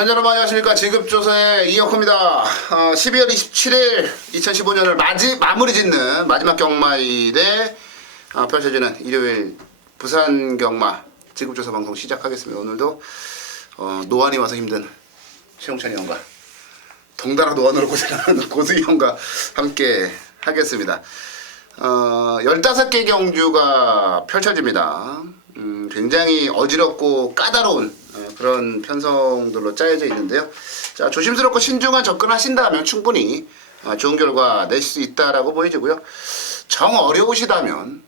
현재 여러분 안녕하십니까. 지급조사의 이혁호입니다. 12월 27일 2015년을 마무리 짓는 마지막 경마일에 펼쳐지는 일요일 부산 경마 지급조사 방송 시작하겠습니다. 오늘도 노안이 와서 힘든 최용찬이 형과 덩달아 노안으로 고생하는 고수희 형과 함께 하겠습니다. 15개 경주가 펼쳐집니다. 굉장히 어지럽고 까다로운 그런 편성들로 짜여져 있는데요. 자, 조심스럽고 신중한 접근하신다면 충분히 좋은 결과 내실 수 있다라고 보여지고요. 정 어려우시다면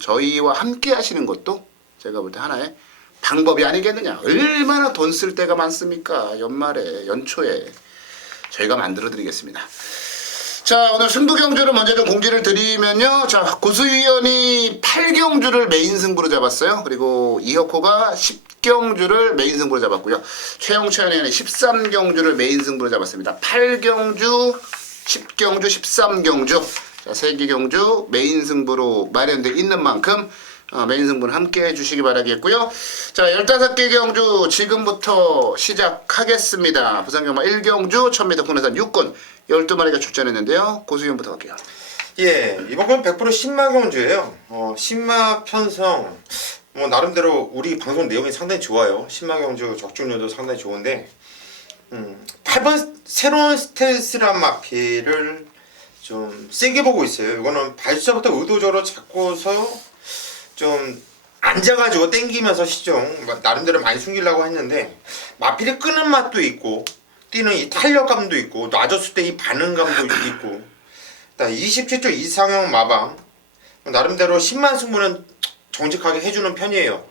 저희와 함께 하시는 것도 제가 볼 때 하나의 방법이 아니겠느냐. 얼마나 돈 쓸 때가 많습니까? 연말에, 연초에 저희가 만들어 드리겠습니다. 자, 오늘 승부 경주를 먼저 좀 공지를 드리면요. 자, 고수위원이 8경주를 메인 승부로 잡았어요. 그리고 이혁호가 10경주를 메인 승부로 잡았고요. 최영찬 의원이 13경주를 메인 승부로 잡았습니다. 8경주, 10경주, 13경주. 자, 3개 경주 메인 승부로 마련되어 있는 만큼 메인 승부는 함께 해주시기 바라겠고요. 자, 15개 경주 지금부터 시작하겠습니다. 부산경마 1경주 1000m 국내산 6군 12마리가 출전했는데요. 고수위원부터 갈게요. 예, 이번 건 100% 신마 경주예요. 신마 편성 나름대로 우리 방송 내용이 상당히 좋아요. 신마 경주 적중률도 상당히 좋은데 8번 새로운 스텔스란 마피를 좀 세게 보고 있어요. 이거는 발주자부터 의도적으로 잡고서 좀 앉아가지고 땡기면서 시종 나름대로 많이 숨기려고 했는데 마피를 끄는 맛도 있고 뛰는 이 탄력감도 있고 놔줬을 때 이 반응감도 있고 27조 이상형 마방 나름대로 10만 승부는 정직하게 해주는 편이에요.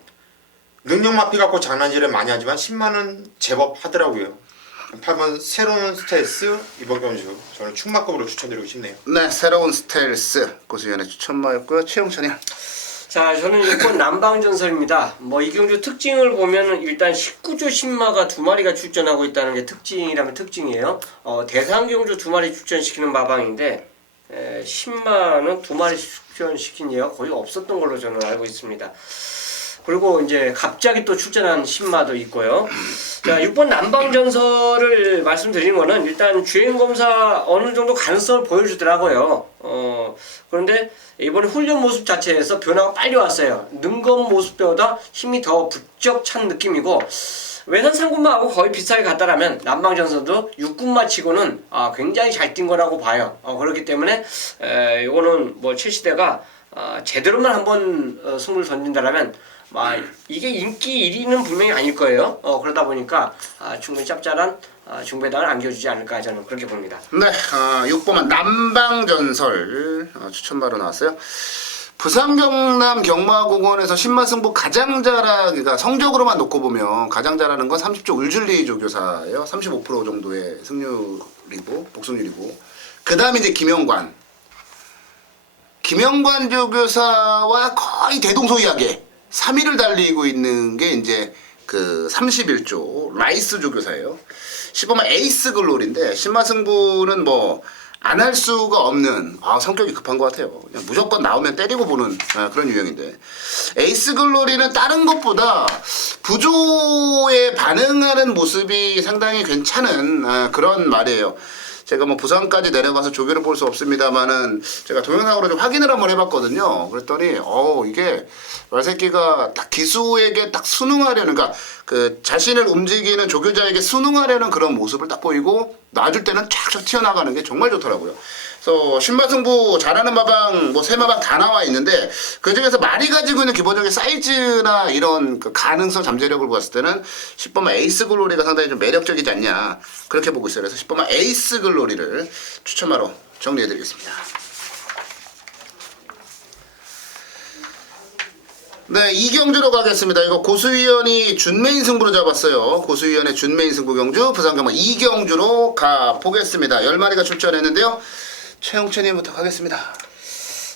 능력 마피 갖고 장난질을 많이 하지만 10만은 제법 하더라고요. 8번 새로운 스텔스 이번 경주 저는 충마급으로 추천드리고 싶네요. 네, 새로운 스텔스 고수위원의 추천마였고요. 최용찬이. 자, 저는 6번 남방전설입니다. 이 경주 특징을 보면 일단 19조 신마가 2마리가 출전하고 있다는 게 특징이라면 특징이에요. 대상경주 2마리 출전시키는 마방인데 신마는 2마리 출전시킨 예가 거의 없었던 걸로 저는 알고 있습니다. 그리고 이제 갑자기 또 출전한 신마도 있고요. 자, 6번 남방전설을 말씀드리는 거는 일단 주행검사 어느 정도 가능성을 보여주더라고요. 그런데 이번에 훈련 모습 자체에서 변화가 빨리 왔어요. 능검 모습보다 힘이 더 부쩍 찬 느낌이고 외산 3군마하고 거의 비슷하게 갔다라면 남방전설도 6군마 치고는 굉장히 잘 뛴 거라고 봐요. 그렇기 때문에 이거는 최시대가 제대로만 한번 승부를 던진다라면 이게 인기 1위는 분명히 아닐 거예요. 그러다 보니까 충분히 짭짤한 중배당을 안겨주지 않을까 저는 그렇게 봅니다. 네, 6번만 남방전설 추천바로 나왔어요. 부산 경남 경마공원에서 신마 승부 가장 잘하기가 성적으로만 놓고 보면 가장 잘하는 건 30조 울줄리 조교사예요. 35% 정도의 승률이고 복승률이고 그 다음에 이제 김영관 조교사와 거의 대동소이하게 3위를 달리고 있는 게 이제 그 31조 라이스 조교사예요. 15만 에이스 글로리인데 신마 승부는 안 할 수가 없는 성격이 급한 것 같아요. 그냥 무조건 나오면 때리고 보는 그런 유형인데 에이스 글로리는 다른 것보다 부조에 반응하는 모습이 상당히 괜찮은 그런 말이에요. 제가 부산까지 내려가서 조교를 볼 수 없습니다만은 제가 동영상으로 좀 확인을 한번 해봤거든요. 그랬더니 이게 말새끼가 딱 기수에게 딱 순응하려는, 그러니까 그 자신을 움직이는 조교자에게 순응하려는 그런 모습을 딱 보이고 놔줄 때는 쫙쫙 튀어나가는 게 정말 좋더라고요. 그래서 신마승부 잘하는 마방 세 마방 다 나와 있는데 그 중에서 말이 가지고 있는 기본적인 사이즈나 이런 그 가능성 잠재력을 봤을 때는 10번만 에이스 글로리가 상당히 좀 매력적이지 않냐 그렇게 보고 있어요. 그래서 10번만 에이스 글로리를 추천마로 정리해드리겠습니다. 네, 2경주로 가겠습니다. 이거 고수위원이 준메인 승부로 잡았어요. 고수위원의 준메인 승부 경주 부산경마 2경주로 가보겠습니다. 10마리가 출전했는데요. 최용찬님부터 가겠습니다.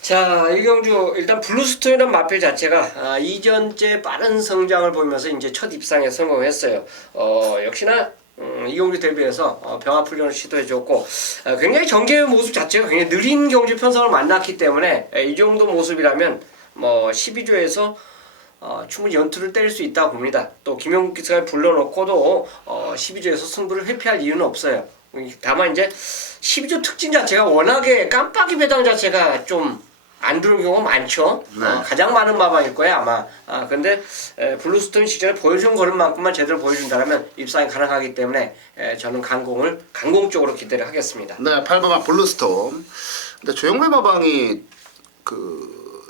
자, 이 경주 일단 블루스톤이라는 마필 자체가 이전째 빠른 성장을 보이면서 이제 첫 입상에 성공했어요. 역시나 이 경주 대비해서 병합 훈련을 시도해줬고 굉장히 전개의 모습 자체가 굉장히 느린 경주 편성을 만났기 때문에 이 정도 모습이라면 12조에서 충분히 연투를 때릴 수 있다고 봅니다. 또 김영국 기사를 불러놓고도 12조에서 승부를 회피할 이유는 없어요. 다만 이제 12조 특징 자체가 워낙에 깜빡이 배당 자체가 좀 안 들어오는 경우가 많죠. 네. 가장 많은 마방일 거예요 아마. 근데 블루스톤 시절에 보여준 걸음만큼만 제대로 보여준다면 입상이 가능하기 때문에 저는 강공 쪽으로 기대를 하겠습니다. 네, 8번마 블루스톰. 근데 조영배 마방이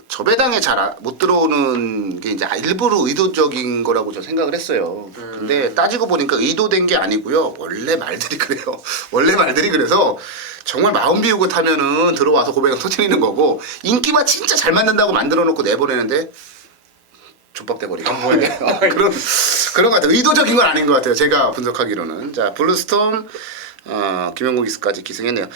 저배당에 잘 못 들어오는 게 이제 일부러 의도적인 거라고 저 생각을 했어요. 근데 따지고 보니까 의도된 게 아니고요. 원래 말들이 그래요. 원래 말들이 그래서 정말 마음 비우고 타면은 들어와서 고배당 터트리는 거고 인기만 진짜 잘 맞는다고 만들어 놓고 내보내는데 족박돼 버리고 그런 것 같아요. 의도적인 건 아닌 것 같아요. 제가 분석하기로는. 자, 블루스톰 김영국 기수까지 기승했네요.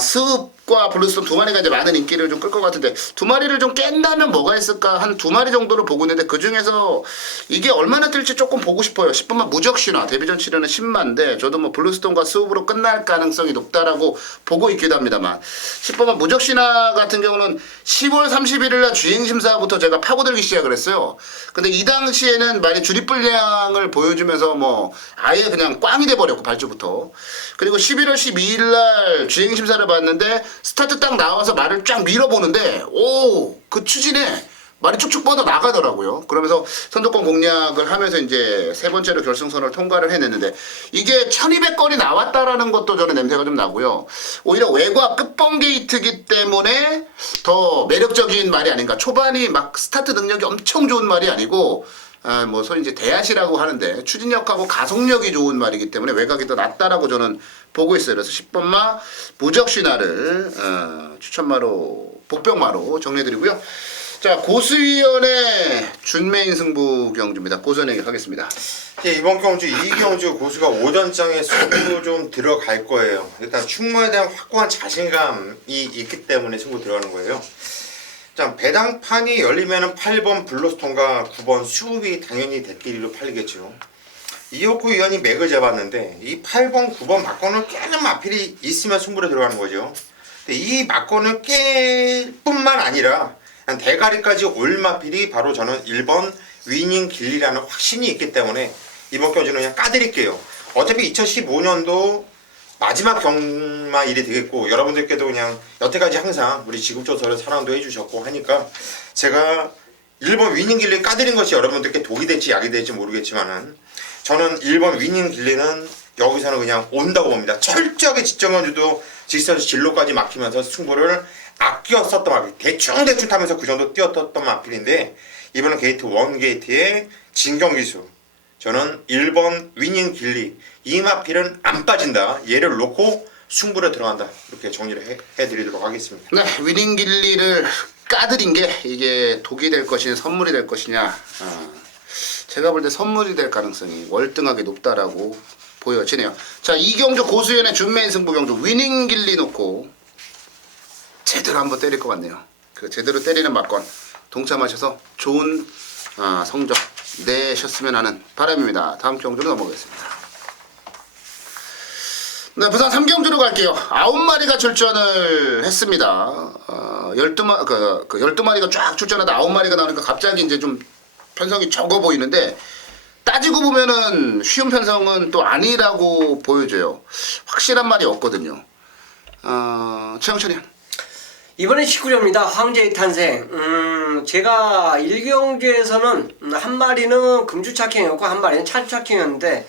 스읍과 블루스톰 두 마리가 이제 많은 인기를 좀 끌 것 같은데 두 마리를 좀 깬다면 뭐가 있을까? 한 두 마리 정도를 보고 있는데 그 중에서 이게 얼마나 뜰지 조금 보고 싶어요. 10번만 무적신화 데뷔전 치료는 10만인데 저도 뭐 블루스톰과 스읍으로 끝날 가능성이 높다라고 보고 있기도 합니다만 10번만 무적신화 같은 경우는 10월 31일 날 주행심사부터 제가 파고들기 시작을 했어요. 근데 이 당시에는 많이 주립불량을 보여주면서 뭐 아예 그냥 꽝이 돼버렸고 발주부터 그리고 11월 12일 날 주행심사를 봤는데 스타트 딱 나와서 말을 쫙 밀어보는데 그 추진에 말이 쭉쭉 뻗어 나가더라고요. 그러면서 선두권 공략을 하면서 이제 세 번째로 결승선을 통과를 해냈는데 이게 1200건이 나왔다라는 것도 저는 냄새가 좀 나고요. 오히려 외곽 끝번 게이트기 때문에 더 매력적인 말이 아닌가. 초반이 막 스타트 능력이 엄청 좋은 말이 아니고 뭐 소위 이제 대앗이라고 하는데 추진력하고 가속력이 좋은 말이기 때문에 외곽이 더 낫다라고 저는 보고 있어요. 그래서 10번마 무적신화를 추천마로 복병마로 정리해드리고요. 자, 고수위원의 준메인 승부 경주입니다. 고수위원에게 하겠습니다. 예, 이번 경주 이경주 고수가 오전장에 승부 좀 들어갈 거예요. 일단 충무에 대한 확고한 자신감이 있기 때문에 승부 들어가는 거예요. 자, 배당판이 열리면은 8번 블루스톤과 9번 수읍이 당연히 대끼리로 팔리겠죠. 이호쿠 위원이 맥을 잡았는데 이 8번, 9번 막건을 깨는 마필이 있으면 승부를 들어가는 거죠. 근데 이 막건을 깰 뿐만 아니라 한 대가리까지 올 마필이 바로 저는 1번 위닝 길리라는 확신이 있기 때문에 이번 경주는 그냥 까드릴게요. 어차피 2015년도 마지막 경마 일이 되겠고 여러분들께도 그냥 여태까지 항상 우리 지국조서를 사랑도 해주셨고 하니까 제가 1번 위닝 길리 까드린 것이 여러분들께 독이 될지 약이 될지 모르겠지만은 저는 1번 위닝 길리는 여기서는 그냥 온다고 봅니다. 철저하게 직전경주도 직선에서 진로까지 막히면서 승부를 아껴 썼던 마필, 대충 타면서 그 정도 뛰었던 마필인데 이번은 게이트 1 게이트의 진경기수 저는 1번 위닝 길리 이 마필은 안 빠진다. 얘를 놓고 승부를 들어간다. 이렇게 정리를 해드리도록 하겠습니다. 네, 위닝 길리를 까드린 게 이게 독이 될 것이냐 선물이 될 것이냐 제가 볼 때 선물이 될 가능성이 월등하게 높다라고 보여지네요. 자, 이경주 고수연의 준메인 승부 경주 위닝 길리 놓고 제대로 한번 때릴 것 같네요. 그 제대로 때리는 막건 동참하셔서 좋은 성적 내셨으면 하는 바람입니다. 다음 경주로 넘어가겠습니다. 네, 부산 3경주로 갈게요. 9마리가 출전을 했습니다. 12마리가 쫙 출전하다 9마리가 나오니까 갑자기 이제 좀 편성이 적어 보이는데 따지고 보면은 쉬운 편성은 또 아니라고 보여져요. 확실한 말이 없거든요. 최영철이 형. 이번엔 19조입니다. 황제의 탄생. 제가 1경주에서는 한 마리는 금주착행이었고 한 마리는 차주착행이었는데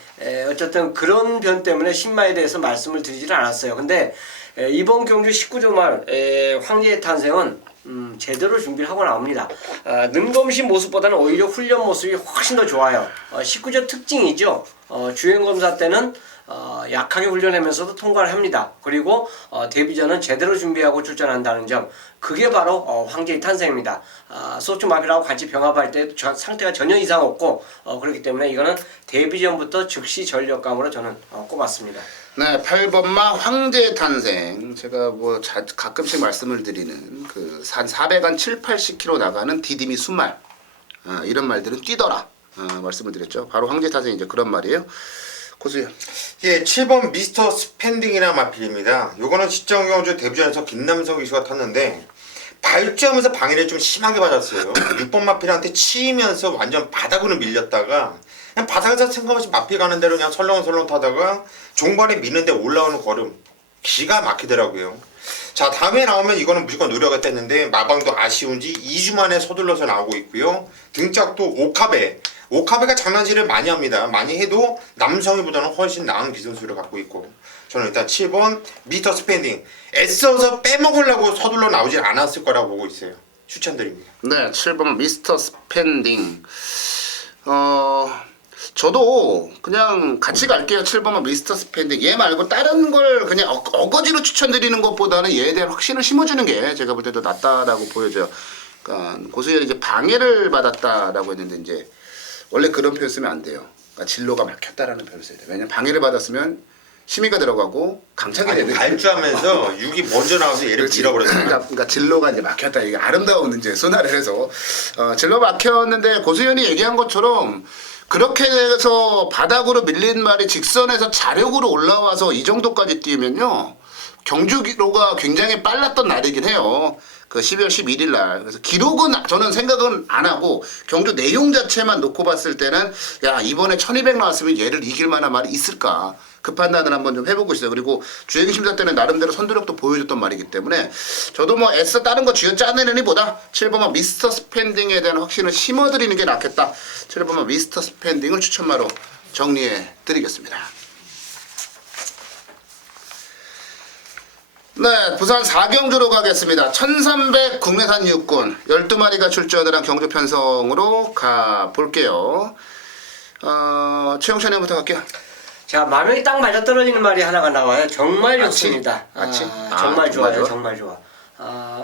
어쨌든 그런 변 때문에 신마에 대해서 말씀을 드리질 않았어요. 근데 이번 경주 19조 말 황제의 탄생은 제대로 준비를 하고 나옵니다. 능검신 모습보다는 오히려 훈련 모습이 훨씬 더 좋아요. 19조 특징이죠. 주행검사 때는 약하게 훈련하면서도 통과를 합니다. 그리고 데뷔전은 제대로 준비하고 출전한다는 점, 그게 바로 황제의 탄생입니다. 소추 마필하고 같이 병합할 때 상태가 전혀 이상 없고 그렇기 때문에 이거는 데뷔전부터 즉시 전력감으로 저는 꼽았습니다. 네, 8번마 황제의 탄생. 제가 뭐 가끔씩 말씀을 드리는 그 한 400한 7, 80km 나가는 디디미 순말 이런 말들은 뛰더라 말씀을 드렸죠. 바로 황제의 탄생 이제 그런 말이에요. 고수요. 예, 7번 미스터 스펜딩이라는 마필입니다. 요거는 직전경주 데뷔전에서 김남석 기수가 탔는데 발주하면서 방해를 좀 심하게 받았어요. 6번 마필한테 치이면서 완전 바닥으로 밀렸다가 그냥 바닥에서 생각 없이 마필 가는 대로 그냥 설렁설렁 타다가 종발에 미는데 올라오는 걸음 기가 막히더라고요. 자, 다음에 나오면 이거는 무조건 노려야겠다 했는데 마방도 아쉬운지 2주 만에 서둘러서 나오고 있고요. 등짝도 오카베가 장난질을 많이 합니다. 많이 해도 남성이보다는 훨씬 나은 기술수를 갖고 있고, 저는 일단 7번 미스터 스펜딩 애써서 빼먹으려고 서둘러 나오질 않았을 거라고 보고 있어요. 추천드립니다. 네, 7번 미스터 스펜딩. 저도 그냥 같이 갈게요. 7번은 미스터 스펜딩. 얘 말고 다른 걸 그냥 어거지로 추천드리는 것보다는 얘에 대한 확신을 심어주는 게 제가 볼 때도 낫다라고 보여져요. 그러니까 고수현이 이제 방해를 받았다라고 했는데 이제 원래 그런 표현 쓰면 안 돼요. 그러니까 진로가 막혔다라는 표현을 써야 돼요. 왜냐면 방해를 받았으면 심의가 들어가고 강착이 되는. 발주하면서 6이 먼저 나와서 얘를 밀어버렸잖아요. 그러니까 진로가 이제 막혔다. 이게 아름다운 이제 순화를 해서 진로 막혔는데 고수현이 얘기한 것처럼 그렇게 해서 바닥으로 밀린 말이 직선에서 자력으로 올라와서 이 정도까지 뛰면요. 경주기로가 굉장히 빨랐던 날이긴 해요. 그 12월 11일 날. 그래서 기록은 저는 생각은 안 하고 경주 내용 자체만 놓고 봤을 때는 야, 이번에 1200 나왔으면 얘를 이길 만한 말이 있을까? 그 판단을 한번 좀 해보고 있어요. 그리고 주행 심사 때는 나름대로 선두력도 보여줬던 말이기 때문에 저도 뭐 애써 다른 거 쥐어짜내느니 보다 7번만 미스터 스펜딩에 대한 확신을 심어드리는 게 낫겠다. 7번만 미스터 스펜딩을 추천마로 정리해 드리겠습니다. 네, 부산 4경주로 가겠습니다. 1300 국내산 육군 12마리가 출전을 한 경주 편성으로 가볼게요. 최영찬 형부터 갈게요. 자, 마명이 딱 맞아떨어지는 말이 하나가 나와요. 정말 좋습니다. 아치? 정말 좋아요. 정말 좋아.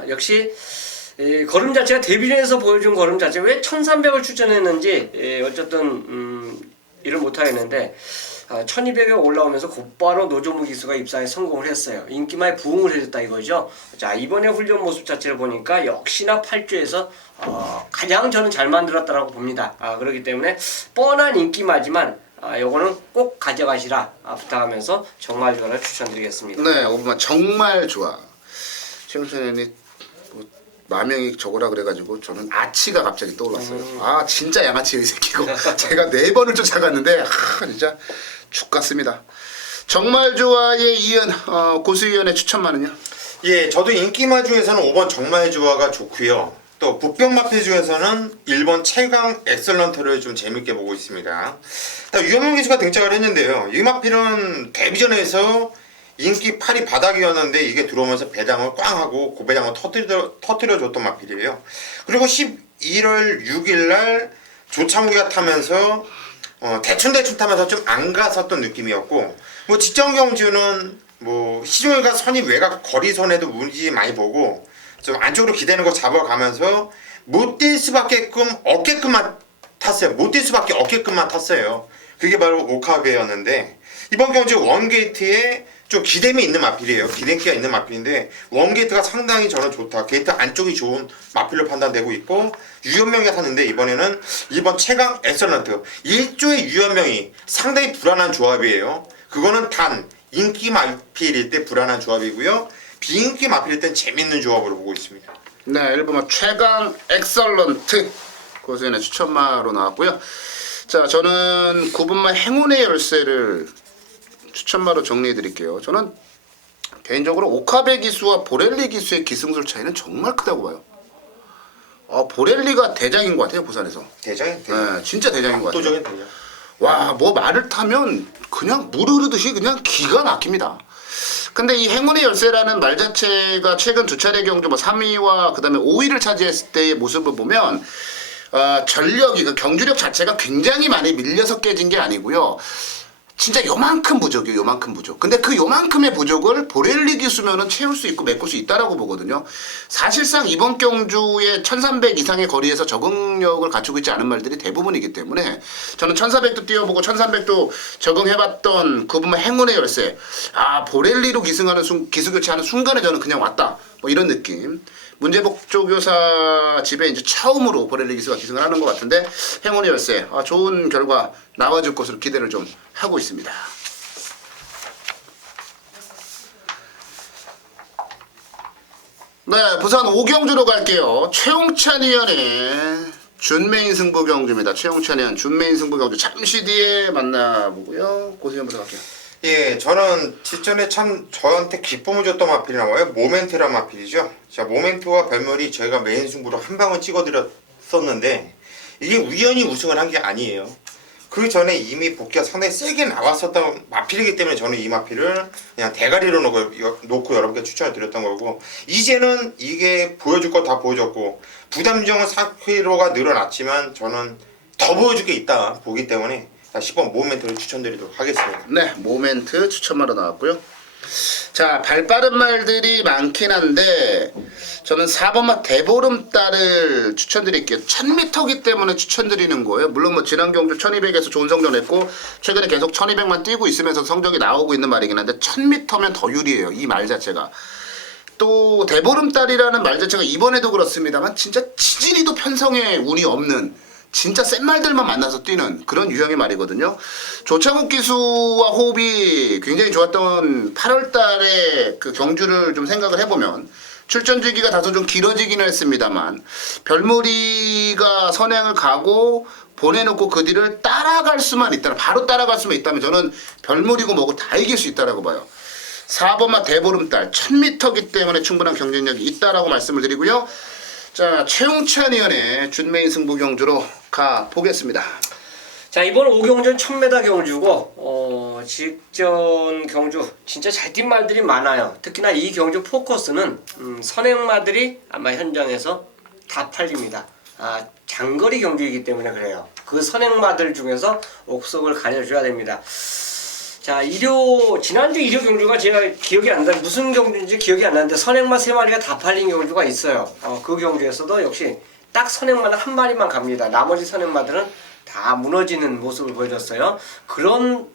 역시 걸음 자체가 데뷔전에서 보여준 걸음 자체 왜 1300을 출전했는지 어쨌든 일을 못하겠는데 1200에 올라오면서 곧바로 노조무 기수가 입상에 성공을 했어요. 인기마에 부응을 해줬다 이거죠. 자, 이번에 훈련 모습 자체를 보니까 역시나 8주에서 가장 저는 잘 만들었다라고 봅니다. 그렇기 때문에 뻔한 인기마지만 요거는 꼭 가져가시라 부탁하면서 정말 좋아를 추천드리겠습니다. 네, 5번만 정말 좋아. 최영찬 형이 마명이 저거라 그래가지고 저는 아치가 갑자기 떠올랐어요. 진짜 양아치예요 이 새끼고. 제가 4번을 쫓아갔는데 진짜 죽 같습니다. 정말 좋아에 이은 고수위원의 추천만은요? 예, 저도 인기마 중에서는 5번 정말 좋아가 좋고요. 또 북병마필 중에서는 1번 최강 엑설런트를 좀 재밌게 보고 있습니다. 유현명 기수가 등장을 했는데요. 이 마필은 데뷔전에서 인기 8위 바닥이었는데 이게 들어오면서 배당을 꽝 하고 고배당을 터뜨려줬던 마필이에요. 그리고 11월 6일날 조창우가 타면서 대충 타면서 좀 안 갔었던 느낌이었고, 뭐 직전 경주는 뭐 시종일과 선이 외곽 거리선에도 문제 많이 보고 좀 안쪽으로 기대는 거 잡아가면서 못 뛸 수밖에끔 어깨끈만 탔어요. 못 뛸 수밖에 어깨끈만 탔어요. 그게 바로 오카베였는데 이번 경주 원게이트에 좀 기댐이 있는 마필이에요. 기댐기가 있는 마필인데 원게이트가 상당히 저는 좋다. 게이트 안쪽이 좋은 마필로 판단되고 있고 유현명이 탔는데 이번에는 1번 최강 엑설런트 1조의 유현명이 상당히 불안한 조합이에요. 그거는 단 인기 마필일 때 불안한 조합이고요. 비인기 마필일 땐 재밌는 조합으로 보고 있습니다. 네, 1번만 최강 엑설런트 고수연의 추천마로 나왔고요. 자, 저는 9번만 행운의 열쇠를 추천마로 정리해 드릴게요. 저는 개인적으로 오카베 기수와 보렐리 기수의 기승술 차이는 정말 크다고 봐요. 보렐리가 대장인 것 같아요, 부산에서. 대장인 네, 진짜 대장인 것 같아요. 압도적인 대장. 와, 뭐 말을 타면 그냥 물 흐르듯이 그냥 기가 막힙니다. 근데 이 행운의 열쇠라는 말 자체가 최근 두 차례 경주 뭐 3위와 그 다음에 5위를 차지했을 때의 모습을 보면 전력이, 그 경주력 자체가 굉장히 많이 밀려서 깨진 게 아니고요. 진짜 요만큼 부족이에요. 요만큼 부족. 근데 그 요만큼의 부족을 보렐리 기수면은 채울 수 있고 메꿀 수 있다라고 보거든요. 사실상 이번 경주에 1300 이상의 거리에서 적응력을 갖추고 있지 않은 말들이 대부분이기 때문에 저는 1400도 뛰어보고 1300도 적응해봤던 그 부분 행운의 열쇠. 보렐리로 기수 교체하는 순간에 저는 그냥 왔다. 뭐 이런 느낌. 문제복 조교사 집에 이제 처음으로 보렐리 기수가 기승을 하는 것 같은데 행운의 열쇠 좋은 결과 나와줄 것으로 기대를 좀 하고 있습니다. 네, 네, 부산 오경주로 갈게요. 최용찬 위원의 준메인 승부 경주입니다. 최용찬 위원 준메인 승부 경주 잠시 뒤에 만나보고요. 고수연부터 갈게요. 예, 저는 직전에 참 저한테 기쁨을 줬던 마필이 나와요. 모멘트란 마필이죠. 자, 모멘트와 별물이 저희가 메인 승부로 한 방을 찍어드렸었는데 이게 우연히 우승을 한 게 아니에요. 그 전에 이미 복귀가 상당히 세게 나왔었던 마필이기 때문에 저는 이 마필을 그냥 대가리로 놓고 여러분께 추천을 드렸던 거고, 이제는 이게 보여줄 거 다 보여줬고 부담정은 4kg가 늘어났지만 저는 더 보여줄 게 있다 보기 때문에 10번 모멘트를 추천드리도록 하겠습니다. 네, 모멘트 추천마로 나왔고요. 자, 발빠른 말들이 많긴 한데 저는 4번마 대보름달을 추천드릴게요. 1000m이기 때문에 추천드리는 거예요. 물론 뭐 지난 경주 1200에서 좋은 성적 냈고 최근에 계속 1200만 뛰고 있으면서 성적이 나오고 있는 말이긴 한데 1000m면 더 유리해요. 이 말 자체가. 또 대보름달이라는 말 자체가 이번에도 그렇습니다만 진짜 치질이도 편성에 운이 없는 진짜 센 말들만 만나서 뛰는 그런 유형의 말이거든요. 조창욱 기수와 호흡이 굉장히 좋았던 8월 달에 그 경주를 좀 생각을 해보면 출전 주기가 다소 좀 길어지기는 했습니다만 별무리가 선행을 가고 보내놓고 그 뒤를 따라갈 수만 있다면, 바로 따라갈 수만 있다면 저는 별무리고 뭐고 다 이길 수 있다라고 봐요. 4번마 대보름달 1000m이기 때문에 충분한 경쟁력이 있다라고 말씀을 드리고요. 자, 최용찬 위원의 준메인 승부 경주로 가보겠습니다. 자, 이번 5경주는 1000m 경주고 직전 경주 진짜 잘 뛴 말들이 많아요. 특히나 이 경주 포커스는 선행마들이 아마 현장에서 다 팔립니다. 장거리 경주이기 때문에 그래요. 그 선행마들 중에서 옥석을 가려줘야 됩니다. 자, 지난주 일요 경주가 제가 기억이 안 나는데 무슨 경주인지 기억이 안 나는데 선행마 3마리가 다 팔린 경주가 있어요. 그 경주에서도 역시 딱 선행마는 한 마리만 갑니다. 나머지 선행마들은 다 무너지는 모습을 보여줬어요. 그런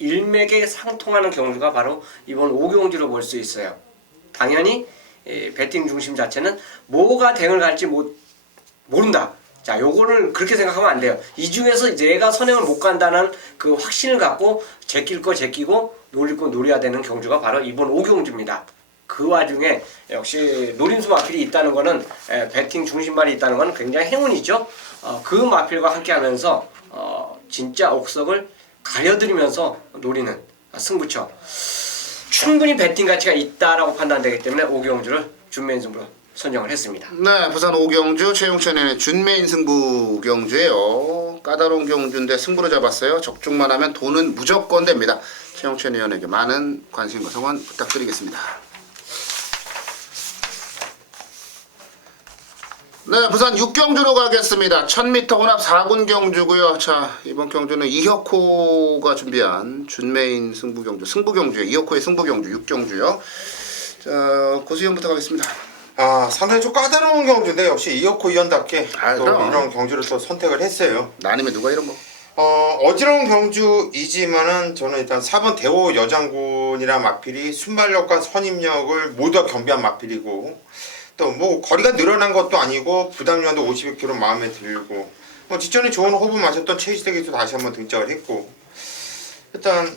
일맥에 상통하는 경주가 바로 이번 5경주로 볼 수 있어요. 당연히 배팅 중심 자체는 뭐가 댕을 갈지 모른다. 자, 요거를 그렇게 생각하면 안 돼요. 이 중에서 내가 선행을 못 간다는 그 확신을 갖고 제낄 거 제끼고 노릴 거 노려야 되는 경주가 바로 이번 5경주입니다. 그 와중에 역시 노림수 마필이 있다는 거는 배팅 중심말이 있다는 건 굉장히 행운이죠. 그 마필과 함께 하면서 진짜 옥석을 가려드리면서 노리는 승부처. 충분히 배팅 가치가 있다라고 판단되기 때문에 5경주를 준메인 승부로 선정을 했습니다. 네, 부산 오경주 최용찬의 준메인 승부 경주예요. 까다로운 경주인데 승부로 잡았어요. 적중만 하면 돈은 무조건 됩니다. 최용찬 위원에게 많은 관심과 성원 부탁드리겠습니다. 네, 부산 6경주로 가겠습니다. 1000m 혼합 4군 경주고요. 자, 이번 경주는 이혁호가 준비한 준메인 승부 경주, 이혁호의 승부 경주 6경주요. 자, 고수위원부터 가겠습니다. 상당히 좀 까다로운 경주인데 역시 이혁호 위원답게 또 그럼. 이런 경주를 또 선택을 했어요. 아니면 누가 이런 거? 어지러운 경주이지만은 저는 일단 4번 대호 여장군이란 마필이 순발력과 선임력을 모두 겸비한 마필이고, 또 뭐 거리가 늘어난 것도 아니고 부담량도 52kg 마음에 들고, 뭐 직전에 좋은 호흡을 마셨던 최희택이도 다시 한번 등장을 했고, 일단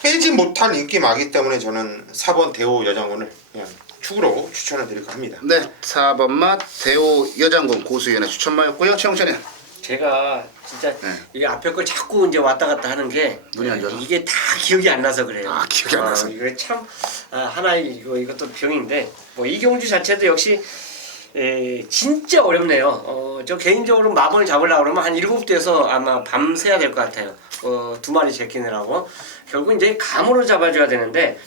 빼지 못한 인기마기 때문에 저는 4번 대호 여장군을 그냥 축으로 추천을 드릴까 합니다. 네, 4번마 대호 여장군 고수위원의 추천마였고요. 최용찬이. 제가 진짜 이게 앞에 걸 자꾸 이제 왔다 갔다 하는 게 눈이 안 좋아서? 이게 다 기억이 안 나서 그래요. 기억이 안 나서. 이거 참 하나의 이것도 병인데 뭐 이 경주 자체도 역시 진짜 어렵네요. 저 개인적으로 마번을 잡으려고 그러면 한 7대에서 아마 밤새야 될 것 같아요. 2마리 제끼느라고. 결국 이제 감으로 잡아줘야 되는데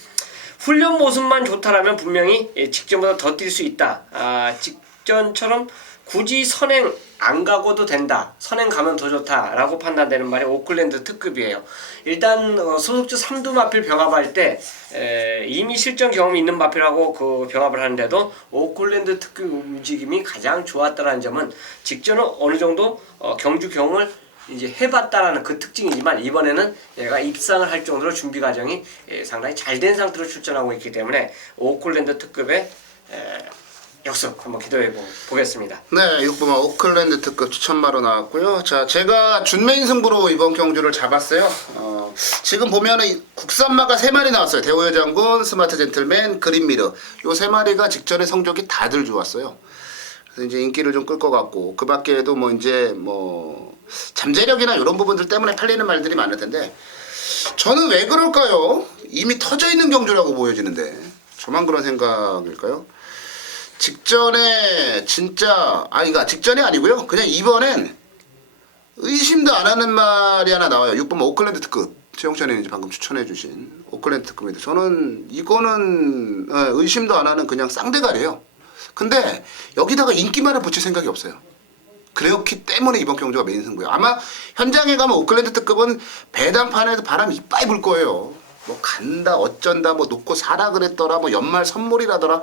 훈련 모습만 좋다라면 분명히 직전보다 더 뛸 수 있다. 직전처럼 굳이 선행 안 가고도 된다. 선행 가면 더 좋다라고 판단되는 말이 오클랜드 특급이에요. 일단 소속주 3두 마필 병합할 때 이미 실전 경험이 있는 마필하고 그 병합을 하는데도 오클랜드 특급 움직임이 가장 좋았다는 점은 직전은 어느 정도 경주 경험을 이제 해봤다라는 그 특징이지만 이번에는 얘가 입상을 할 정도로 준비 과정이 상당히 잘 된 상태로 출전하고 있기 때문에 오클랜드 특급의 역습 한번 기도해 보겠습니다. 네, 6번마 오클랜드 특급 추천마로 나왔고요. 자, 제가 준메인 승부로 이번 경주를 잡았어요. 지금 보면은 국산마가 3마리 나왔어요. 대우여 장군, 스마트 젠틀맨, 그린미르. 요 3마리가 직전에 성적이 다들 좋았어요. 그래서 이제 인기를 좀 끌 것 같고, 그 밖에도 뭐 이제 뭐 잠재력이나 이런 부분들 때문에 팔리는 말들이 많을 텐데, 저는 왜 그럴까요? 이미 터져 있는 경주라고 보여지는데, 저만 그런 생각일까요? 직전에 진짜 그러니까 직전이 아니고요. 그냥 이번엔 의심도 안 하는 말이 하나 나와요. 6번 오클랜드 특급. 최영찬이 이제 방금 추천해주신 오클랜드 특급인데 저는 이거는 의심도 안 하는 그냥 쌍대가리예요. 근데 여기다가 인기만을 붙일 생각이 없어요. 그렇기 때문에 이번 경주가 메인 승부예요. 아마 현장에 가면 오클랜드 특급은 배당판에서 바람이 이빨 불 거예요. 뭐 간다 어쩐다 뭐 놓고 사라 그랬더라 뭐 연말 선물이라더라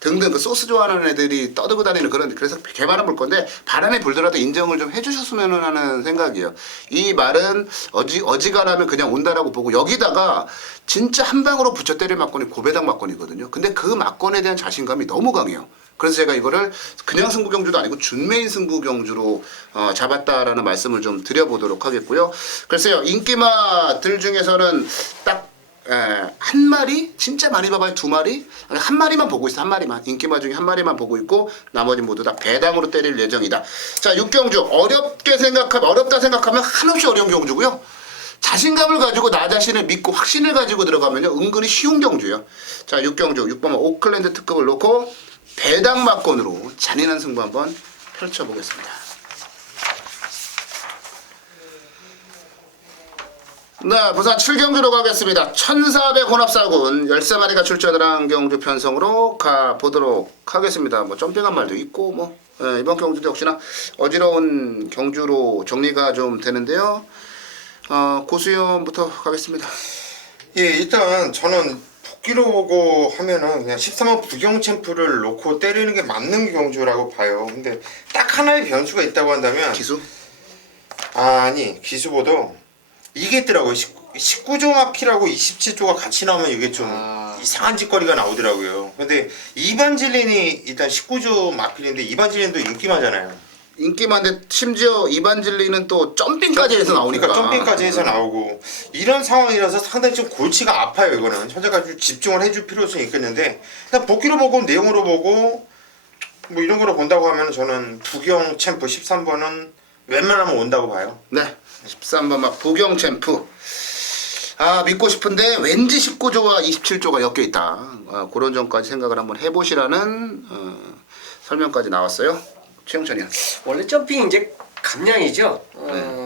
등등 그 소스 좋아하는 애들이 떠들고 다니는 그런 그래서 개바람 불 건데 바람이 불더라도 인정을 좀 해주셨으면 하는 생각이에요. 이 말은 어지간하면 그냥 온다라고 보고 여기다가 진짜 한 방으로 붙여 때릴 막건이 고배당 막건이거든요. 근데 그 막건에 대한 자신감이 너무 강해요. 그래서 제가 이거를 그냥 승부 경주도 아니고 준메인 승부 경주로 잡았다라는 말씀을 좀 드려보도록 하겠고요. 글쎄요 인기마들 중에서는 딱 한 마리? 진짜 많이 봐봐요. 2마리? 한 마리만 보고 있어. 한 마리만. 인기마 중에 한 마리만 보고 있고 나머지 모두 다 배당으로 때릴 예정이다. 자 6경주 어렵다 생각하면 한없이 어려운 경주고요. 자신감을 가지고 나 자신을 믿고 확신을 가지고 들어가면요 은근히 쉬운 경주예요. 자 6경주 6번 오클랜드 특급을 놓고 배당 막건으로 잔인한 승부 한번 펼쳐보겠습니다. 네, 부산 7경주로 가겠습니다. 1400 혼합사군 13마리가 출전을 한 경주 편성으로 가보도록 하겠습니다. 뭐 점핑한 말도 있고 뭐 이번 경주도 역시나 어지러운 경주로 정리가 좀 되는데요. 고수연부터 가겠습니다. 예, 일단 저는 복귀로 보고 하면은 그냥 13번 부경 챔프를 놓고 때리는 게 맞는 경주라고 봐요. 근데 딱 하나의 변수가 있다고 한다면 기수? 아니 기수보다 이게 있더라고요. 19조 마피라고 27조가 같이 나오면 이게 좀 이상한 짓거리가 나오더라고요. 근데 이반질린이 일단 19조 마필인데 이반질린도 인기마잖아요. 인기만데 심지어 이반질리는 또 점핑까지 해서 나오니까. 그러니까 점핑까지 해서 나오고 이런 상황이라서 상당히 좀 골치가 아파요. 이거는 현재까지 좀 집중을 해줄 필요성이 있겠는데 그냥 복귀로 보고 내용으로 보고 뭐 이런 거로 본다고 하면 저는 부경 챔프 13번은 웬만하면 온다고 봐요. 네, 13번 막 부경 챔프. 믿고 싶은데 왠지 19조와 27조가 엮여 있다. 그런 점까지 생각을 한번 해보시라는 설명까지 나왔어요. 최영찬이요. 원래 점핑 이제 감량이죠.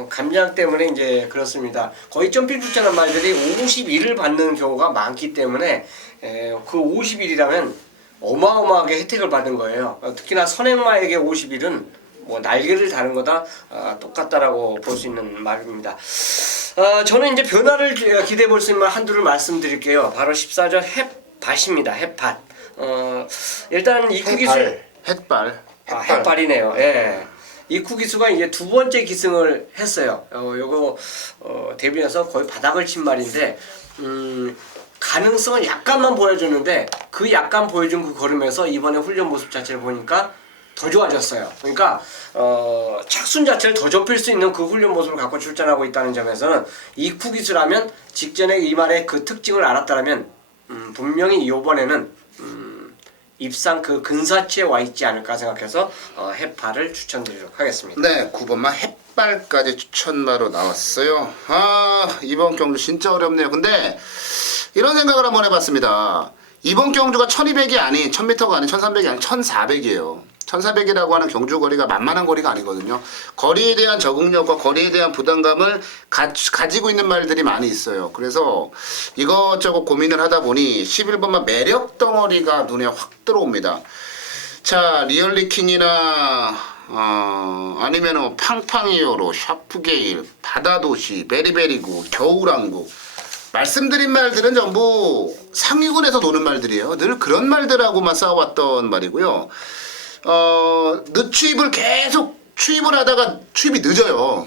감량 때문에 이제 그렇습니다. 거의 점핑 출전한 말들이 51을 받는 경우가 많기 때문에 그 51이라면 어마어마하게 혜택을 받은 거예요. 특히나 선행마에게 51은 뭐 날개를 다는 거다 똑같다라고 볼 수 있는 말입니다. 저는 이제 변화를 기대해 볼 수 있는 한두를 말씀드릴게요. 바로 14조 햇밭입니다. 햇밭. 일단 이쿠 기수 햇발. 햇발이네요. 예. 이쿠 기수가 이제 두 번째 기승을 했어요. 요거 데뷔해서 거의 바닥을 친 말인데 가능성은 약간만 보여줬는데 그 약간 보여준 그 걸음에서 이번에 훈련 모습 자체를 보니까 더 좋아졌어요. 그러니까 착순 자체를 더 좁힐 수 있는 그 훈련 모습을 갖고 출전하고 있다는 점에서는 이쿠 기수라면 직전에 이 말의 그 특징을 알았다라면 분명히 이번에는 입상 그 근사치에 와 있지 않을까 생각해서 햇발을 추천드리도록 하겠습니다. 네, 9번만 햇발까지 추천마로 나왔어요. 이번 경주 진짜 어렵네요. 근데 이런 생각을 한번 해봤습니다. 이번 경주가 1200이 아닌 1000m가 아닌 1300이 아닌 1400이에요. 1400이라고 하는 경주 거리가 만만한 거리가 아니거든요. 거리에 대한 적응력과 거리에 대한 부담감을 가지고 있는 말들이 많이 있어요. 그래서 이것저것 고민을 하다 보니 11번만 매력 덩어리가 눈에 확 들어옵니다. 자, 리얼리킹이나 아니면 팡팡이어로, 샤프게일, 바다도시, 베리베리구, 겨울왕국 말씀드린 말들은 전부 상위군에서 노는 말들이에요. 늘 그런 말들하고만 싸워왔던 말이고요. 늦추입을 계속 추입을 하다가 추입이 늦어요.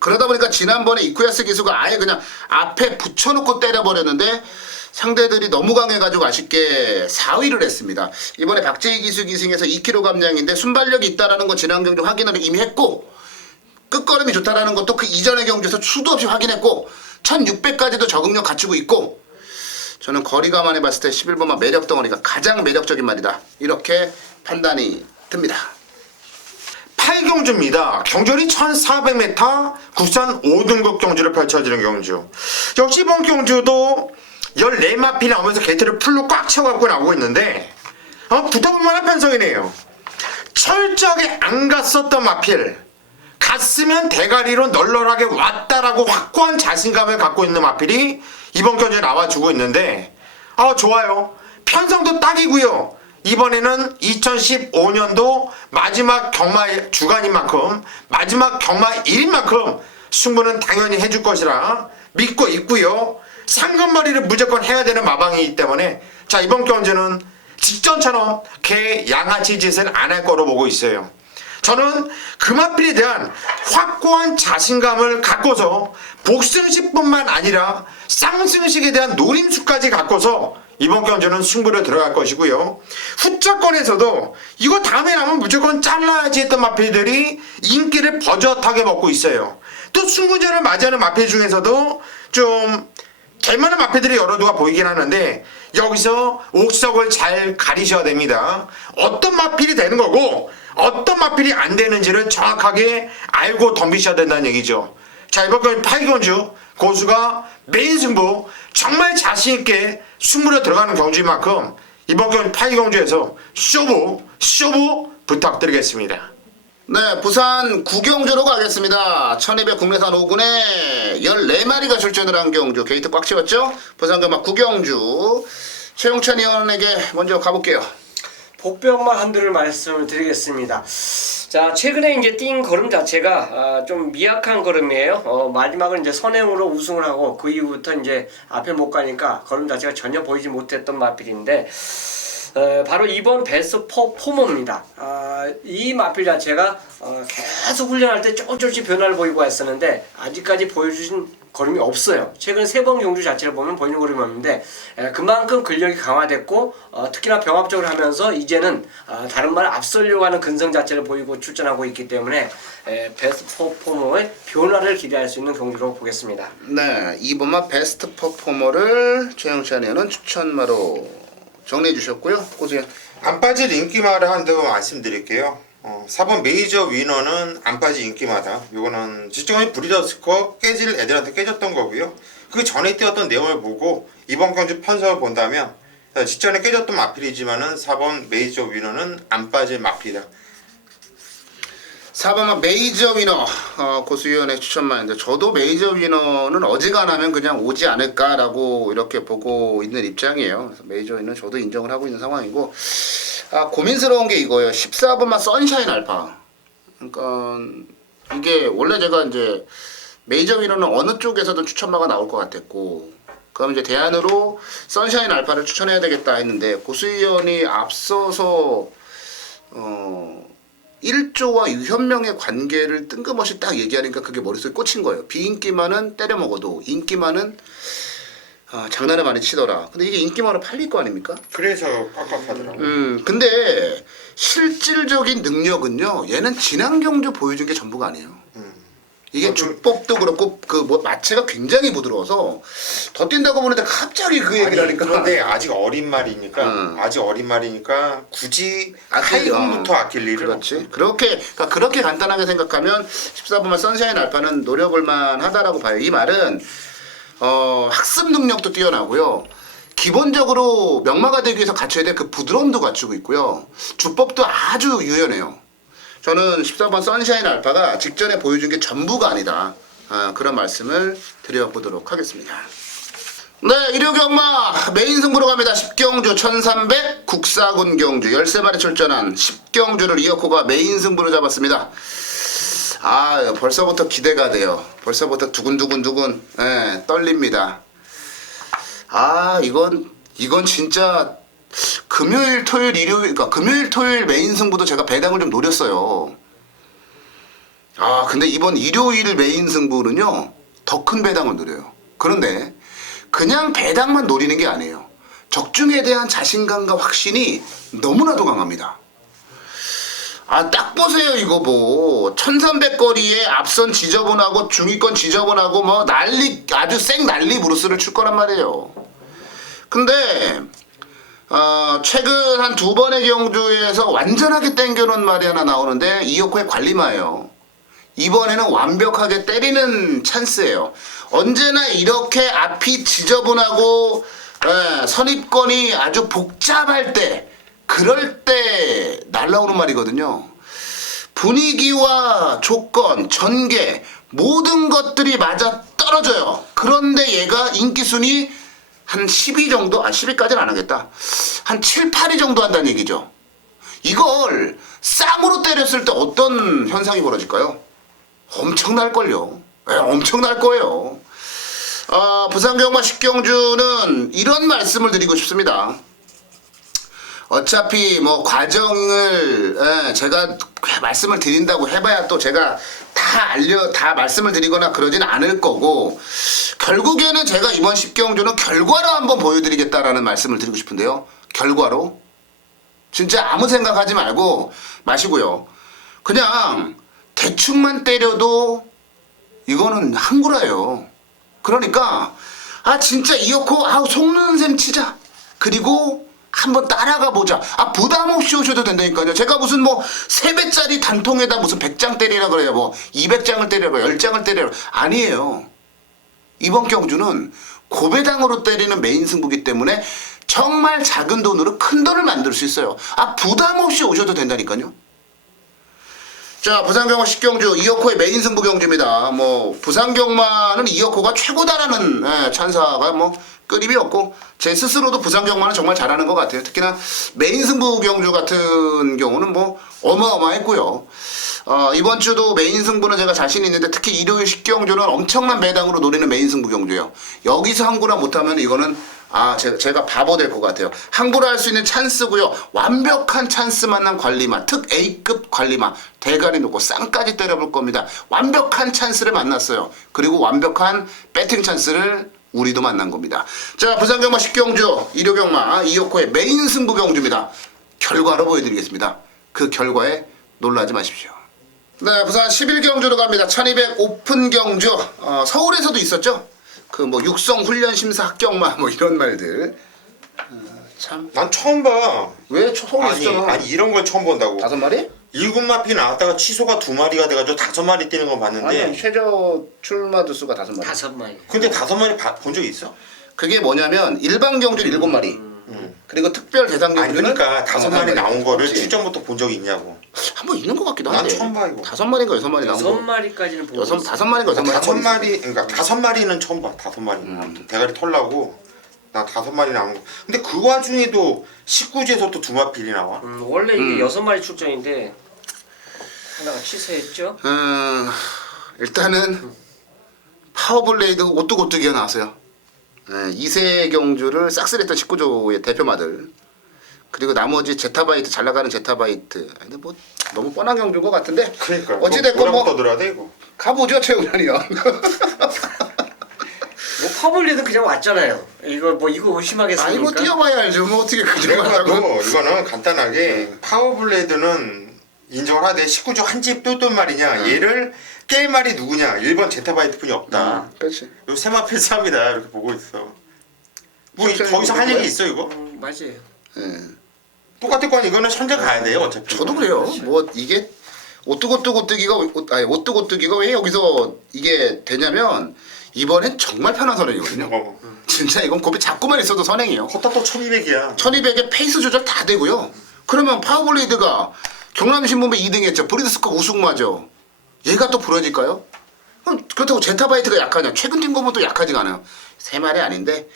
그러다 보니까 지난번에 이쿠야스 기수가 아예 그냥 앞에 붙여놓고 때려버렸는데 상대들이 너무 강해가지고 아쉽게 4위를 했습니다. 이번에 박재희 기수 기승에서 2kg 감량인데 순발력이 있다라는 거 지난 경주 확인을 이미 했고 끝걸음이 좋다라는 것도 그 이전의 경주에서 수도 없이 확인했고 1600까지도 적응력 갖추고 있고 저는 거리감안해 봤을 때 11번마 매력 덩어리가 가장 매력적인 말이다. 이렇게 판단이 듭니다. 8경주입니다. 경주리 1400m 국산 5등급 경주를 펼쳐지는 경주. 역시 이번 경주도 14마필이 나오면서 게이트를 풀로 꽉 채워갖고 나오고 있는데 붙어볼 만한 편성이네요. 철저하게 안 갔었던 마필, 갔으면 대가리로 널널하게 왔다라고 확고한 자신감을 갖고 있는 마필이 이번 경주에 나와주고 있는데 좋아요. 편성도 딱이고요. 이번에는 2015년도 마지막 경마 주간인 만큼 마지막 경마 1인 만큼 승부는 당연히 해줄 것이라 믿고 있고요. 상금머리를 무조건 해야 되는 마방이기 때문에 자, 이번 경주는 직전처럼 개 양아치 짓은 안 할 거로 보고 있어요. 저는 그 마필에 대한 확고한 자신감을 갖고서 복승식뿐만 아니라 쌍승식에 대한 노림수까지 갖고서 이번 경주는 승부를 들어갈 것이고요. 후자권에서도 이거 다음에 나면 무조건 잘라야지 했던 마필들이 인기를 버젓하게 먹고 있어요. 또 승부전을 맞이하는 마필 중에서도 좀 개많은 마필들이 여러 두가 보이긴 하는데 여기서 옥석을 잘 가리셔야 됩니다. 어떤 마필이 되는 거고 어떤 마필이 안 되는지를 정확하게 알고 덤비셔야 된다는 얘기죠. 자, 이번 건 8경주 고수가 메인 승부 정말 자신있게 승부로 들어가는 경주인 만큼 이번 경주 8경주에서 쇼부 부탁드리겠습니다. 네, 부산 구경주로 가겠습니다. 1200 국내산 5군에 14마리가 출전을 한 경주. 게이트 꽉 채웠죠? 부산경마 구경주. 최용찬 의원에게 먼저 가볼게요. 복병만 한두를 말씀을 드리겠습니다. 자, 최근에 이제 뛴 걸음 자체가 좀 미약한 걸음이에요. 마지막은 이제 선행으로 우승을 하고 그 이후부터 이제 앞에 못 가니까 걸음 자체가 전혀 보이지 못했던 마필인데 바로 이번 베스트 포머입니다. 이 마필 자체가 계속 훈련할 때 조금씩 변화를 보이고 했었는데 아직까지 보여주신 걸음이 없어요. 최근 3번 경주 자체를 보면 보이는 걸음이 없는데 그만큼 근력이 강화됐고 특히나 병합적으로 하면서 이제는 다른 말 앞서려고 하는 근성 자체를 보이고 출전하고 있기 때문에 베스트 퍼포머의 변화를 기대할 수 있는 경주로 보겠습니다. 네, 이번만 베스트 퍼포머를 최영찬 의원은 추천마로 정리해 주셨고요. 고수현. 안 빠질 인기마를 한다고 말씀드릴게요. 4번 메이저 위너는 안 빠질 인기마다. 요거는 직전에 브리더스컵 깨질 애들한테 깨졌던 거고요. 그 전에 뛰었던 내용을 보고 이번 경주 편성을 본다면 직전에 깨졌던 마필이지만은 4번 메이저 위너는 안 빠질 마필이다. 4번만 메이저 위너 고수위원의 추천만인데 저도 메이저 위너는 어지간하면 그냥 오지 않을까라고 이렇게 보고 있는 입장이에요. 그래서 메이저 위너는 저도 인정을 하고 있는 상황이고 고민스러운 게 이거예요. 14번만 선샤인 알파. 그러니까 이게 원래 제가 이제 메이저 위너는 어느 쪽에서든 추천마가 나올 것 같았고 그럼 이제 대안으로 선샤인 알파를 추천해야 되겠다 했는데 고수위원이 앞서서 1조와 유현명의 관계를 뜬금없이 딱 얘기하니까 그게 머릿속에 꽂힌 거예요. 비인기만은 때려먹어도 인기만은 장난을 많이 치더라. 근데 이게 인기만으로 팔릴 거 아닙니까? 그래서 빡빡하더라고요. 근데 실질적인 능력은요. 얘는 지난 경주 보여준 게 전부가 아니에요. 이게 주법도 그렇고 마체가 굉장히 부드러워서 더 뛴다고 보는데 갑자기 그 얘기를 하니까. 그런데 아직 어린 말이니까 굳이 하이홈부터 아낄 일은 그렇지. 그렇게 간단하게 생각하면 14번만 선샤인 알파는 노려볼 만하다라고 봐요. 이 말은 학습 능력도 뛰어나고요. 기본적으로 명마가 되기 위해서 갖춰야 될 그 부드러움도 갖추고 있고요. 주법도 아주 유연해요. 저는 14번 선샤인 알파가 직전에 보여준 게 전부가 아니다. 그런 말씀을 드려보도록 하겠습니다. 네, 일요경마 메인 승부로 갑니다. 10경주 1300 국사군 경주 13마리 출전한 10경주를 이어코가 메인 승부로 잡았습니다. 벌써부터 기대가 돼요. 벌써부터 두근두근 떨립니다. 이건 진짜 금요일, 토요일, 일요일, 그러니까 금요일, 토요일 메인 승부도 제가 배당을 좀 노렸어요. 근데 이번 일요일 메인 승부는요, 더 큰 배당을 노려요. 그런데 그냥 배당만 노리는 게 아니에요. 적중에 대한 자신감과 확신이 너무나도 강합니다. 아, 딱 보세요, 이거 뭐. 1300거리에 앞선 지저분하고 중위권 지저분하고 뭐 난리, 아주 생 난리 브루스를 출 거란 말이에요. 근데, 최근 한 두 번의 경주에서 완전하게 땡겨놓은 말이 하나 나오는데, 이어코의 관리마예요. 이번에는 완벽하게 때리는 찬스예요. 언제나 이렇게 앞이 지저분하고, 선입권이 아주 복잡할 때, 그럴 때 날라오는 말이거든요. 분위기와 조건, 전개 모든 것들이 맞아 떨어져요. 그런데 얘가 인기순위 한 10위 정도? 10위까지는 안 하겠다. 한 7, 8위 정도 한다는 얘기죠. 이걸 쌍으로 때렸을 때 어떤 현상이 벌어질까요? 엄청날걸요. 엄청날 거예요. 부산경마 10경주는 이런 말씀을 드리고 싶습니다. 어차피 뭐 과정을 제가 말씀을 드린다고 해봐야 또 제가 다 말씀을 드리거나 그러진 않을 거고, 결국에는 제가 이번 10경주는 결과로 한번 보여드리겠다라는 말씀을 드리고 싶은데요. 결과로 진짜 아무 생각하지 말고 마시고요. 그냥 대충만 때려도 이거는 항구라예요. 그러니까 진짜 이어코 속는 셈 치자. 그리고 한번 따라가 보자. 부담 없이 오셔도 된다니까요. 제가 무슨 뭐 3배짜리 단통에다 무슨 100장 때리라 그래요. 뭐 200장을 때리라 그래요. 10장을 때리라. 아니에요. 이번 경주는 고배당으로 때리는 메인 승부기 때문에 정말 작은 돈으로 큰 돈을 만들 수 있어요. 부담 없이 오셔도 된다니까요. 자, 부산경마 10경주 이어코의 메인 승부 경주입니다. 뭐 부산경마는 이어코가 최고다라는 찬사가 뭐 끊임이 없고, 제 스스로도 부산경마는 정말 잘하는 것 같아요. 특히나 메인 승부 경주 같은 경우는 뭐 어마어마했고요. 이번 주도 메인 승부는 제가 자신 있는데, 특히 일요일 10경주는 엄청난 배당으로 노리는 메인 승부 경주예요. 여기서 항구라 못하면 이거는 제가 바보 될 것 같아요. 항구라 할 수 있는 찬스고요. 완벽한 찬스 만난 관리마, 특 A급 관리마, 대가리 놓고 쌍까지 때려볼 겁니다. 완벽한 찬스를 만났어요. 그리고 완벽한 배팅 찬스를 우리도 만난 겁니다. 자, 부산경마 10경주 일요경마 이어코의 메인 승부 경주입니다. 결과로 보여드리겠습니다. 그 결과에 놀라지 마십시오. 네, 부산 11경주로 갑니다. 1200 오픈 경주. 서울에서도 있었죠. 그 뭐 육성 훈련 심사 합격마 뭐 이런 말들. 참. 난 처음 봐. 왜 서울에 있잖아. 아니 이런 걸 처음 본다고. 5마리? 7마피 나왔다가 취소가 2마리가 돼가지고 5마리 뛰는 건 봤는데. 아니, 최저 출마 두수가 5마리. 5마리. 근데 5마리 본 적 있어? 그게 뭐냐면 일반 경주는 7마리. 그리고 특별 대상 아니 경주는 그러니까 5마리 나온 거를 없지. 출전부터 본 적이 있냐고. 한번 있는 것 같기도 난 한데. 처음 봐, 이거. 5마리인가 6마리 나온 거. 6마리까지는 보고 5마리인가 6마리. 5마리 그러니까 5마리는 처음 봐. 5마리. 아무튼 대가리 털라고. 나 5마리 나온 거. 근데 그 와중에도 19주에서 또 2마필이 나와. 원래 이게 6마리 출전인데 하나가 취소했죠. 일단은 파워블레이드 오뚜고뚜기가 나왔어요. 2세 경주를 싹쓸이했던 19조의 대표마들. 그리고 나머지 제타바이트, 잘 나가는 제타바이트. 근데 뭐 너무 뻔한 경주인 것 같은데. 그러니까. 어찌됐건 뭐 떠들어야 돼 이거. 가보죠, 최우련이요. 뭐 파블리는 그냥 왔잖아요. 이거 의심하겠습니까? 뭐 뛰어봐야 알죠. 뭐 어떻게 그 내가 정도 하고. 봐도 이거는 간단하게 파워블레이드는 인정을 하되 19조 한 집 똘똘 말이냐. 얘를 깰 말이 누구냐. 1번 제타바이트 뿐이 없다. 그렇지. 요 세마필 싸움이다 이렇게 보고 있어. 뭐 더 이상 할 얘기 있어 이거? 맞아요. 똑같을 거 아니 이거는 현장 가야 돼요 어차피. 저도 그래요. 뭐 이게 오뚜고뚜기가 왜 여기서 이게 되냐면 이번엔 정말 편한 선행이거든요. 진짜 이건 고비 잡고만 있어도 선행이에요. 걷다 또 1200이야. 1200에 페이스 조절 다 되고요. 그러면 파워블레이드가 경남신문배 2등 했죠. 브리드스컵 우승마저. 얘가 또 부러질까요? 그럼 그렇다고 제타바이트가 약하냐? 최근 뛴 거보다 약하지가 않아요. 3마리 아닌데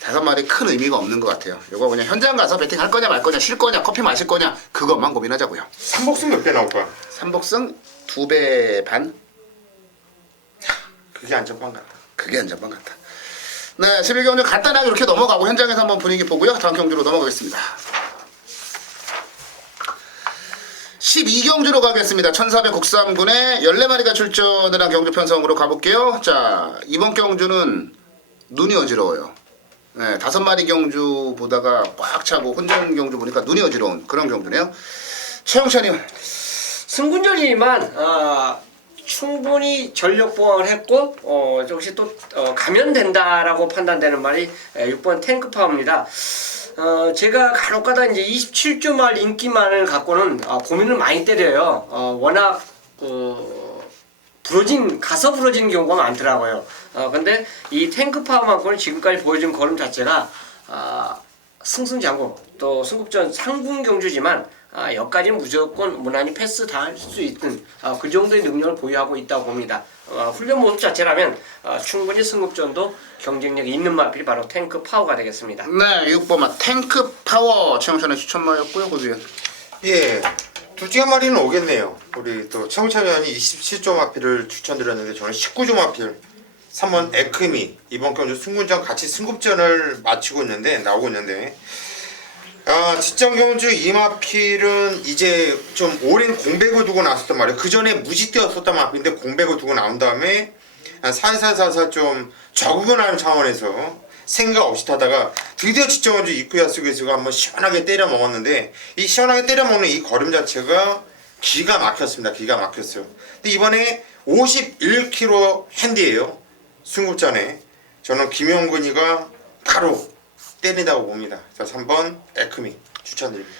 5마리 큰 의미가 없는 것 같아요. 이거 그냥 현장 가서 배팅 할 거냐 말 거냐, 쉴 거냐, 커피 마실 거냐, 그것만 고민하자고요. 삼복승 몇 배 나올 거야? 삼복승 2배 반? 그게 안전빵 같다. 그게 안전빵 같다. 네, 11경주 간단하게 이렇게 넘어가고 현장에서 한번 분위기 보고요. 다음 경주로 넘어가겠습니다. 12경주로 가겠습니다. 1400 국삼군에 14마리가 출전을 한 경주 편성으로 가볼게요. 자, 이번 경주는 눈이 어지러워요. 네, 5마리 경주 보다가 꽉 차고 혼전 경주 보니까 눈이 어지러운 그런 경주네요. 최영찬님. 승군전이지만 충분히 전력 보강을 했고 역시 또 가면 된다라고 판단되는 말이 6번 탱크파워입니다. 제가 간혹가다 이제 27조 말 인기만을 갖고는 고민을 많이 때려요. 워낙 가서 부러지는 경우가 많더라고요. 근데 이 탱크파워만큼은 지금까지 보여준 걸음 자체가 승승장구, 또 승급전 상군 경주지만 여기까지는 무조건 무난히 패스 다 할 수 있는 그 정도의 능력을 보유하고 있다고 봅니다. 훈련 모습 자체라면 충분히 승급전도 경쟁력이 있는 마필이 바로 탱크 파워가 되겠습니다. 네, 6번 탱크 파워 최영찬의 추천마였고요. 고비현. 예, 둘 중에 한 마리는 오겠네요. 우리 또 최홍찬 위원이 27조 마필을 추천드렸는데 저는 19조 마필 3번 에크미 이번 경주 승군전 같이 승급전을 마치고 있는데 나오고 있는데 지정 경주 이 마필은 이제 좀 오랜 공백을 두고 나왔었단 말이에요. 그 전에 무지뛰었었단 마필인데 공백을 두고 나온 다음에 살살살살 좀 적응을 하는 차원에서 생각 없이 타다가 드디어 지정 경주 이쿠야스 기수가 한번 시원하게 때려 먹었는데 이 시원하게 때려 먹는 이 걸음 자체가 기가 막혔습니다. 기가 막혔어요. 근데 이번에 51kg 핸디예요. 승급전에 저는 김용근이가 바로 때린다고 봅니다. 자, 3번 에크미 추천드립니다.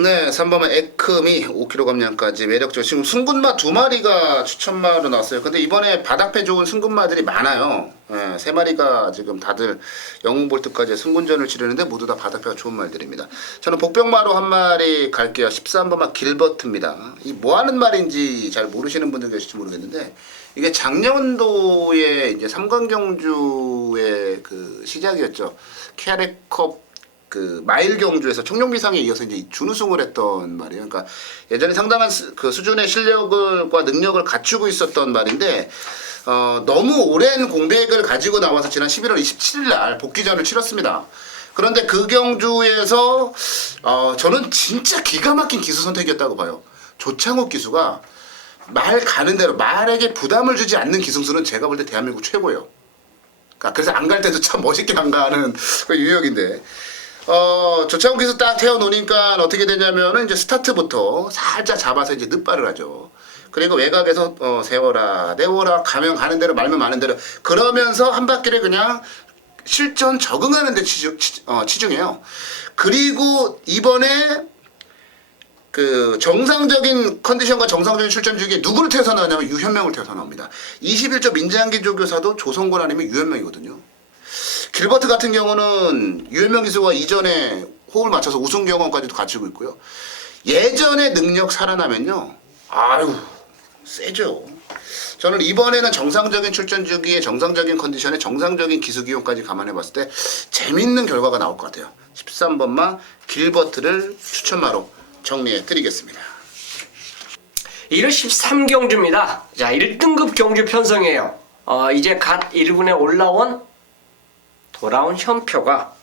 네, 3번은 에크미 5kg 감량까지 매력적. 지금 승군마 2마리가 추천마로 나왔어요. 근데 이번에 바닥패 좋은 승군마들이 많아요. 네, 3마리가 지금 다들 영웅볼트까지 승군전을 치르는데 모두 다 바닥패가 좋은 말들입니다. 저는 복병마로 한 마리 갈게요. 13번마 길버트입니다. 이 뭐하는 말인지 잘 모르시는 분들 계실지 모르겠는데 이게 작년도에 이제 삼관경주의 그 시작이었죠. KRA컵 그 마일 경주에서 청룡비상에 이어서 이제 준우승을 했던 말이에요. 그러니까 예전에 상당한 그 수준의 실력과 능력을 갖추고 있었던 말인데 너무 오랜 공백을 가지고 나와서 지난 11월 27일 날 복귀전을 치렀습니다. 그런데 그 경주에서 저는 진짜 기가 막힌 기수 선택이었다고 봐요. 조창욱 기수가 말 가는 대로 말에게 부담을 주지 않는 기승수는 제가 볼 때 대한민국 최고예요. 그래서 안 갈 때도 참 멋있게 안 가는 그 유형인데 조창욱 기수 딱 태워놓으니까 어떻게 되냐면은 이제 스타트부터 살짝 잡아서 이제 늦발을 하죠. 그리고 외곽에서 세워라 내워라 가면 가는 대로 말면 마는 대로 그러면서 한 바퀴를 그냥 실전 적응하는 데 치중해요. 그리고 이번에 그 정상적인 컨디션과 정상적인 출전 중에 누구를 태워서 나오냐면 유현명을 태워서 나옵니다. 21조 민장기 조교사도 조성곤 아니면 유현명이거든요. 길버트 같은 경우는 유현명 기수가 이전에 호흡을 맞춰서 우승 경험까지도 갖추고 있고요. 예전의 능력 살아나면요. 아유 세죠. 저는 이번에는 정상적인 출전 주기에 정상적인 컨디션에 정상적인 기수 기용까지 감안해 봤을 때 재밌는 결과가 나올 것 같아요. 13번마 길버트를 추천마로 정리해 드리겠습니다. 1월 13경주입니다. 자, 1등급 경주 편성이에요. 이제 갓 1군에 돌아온 현표가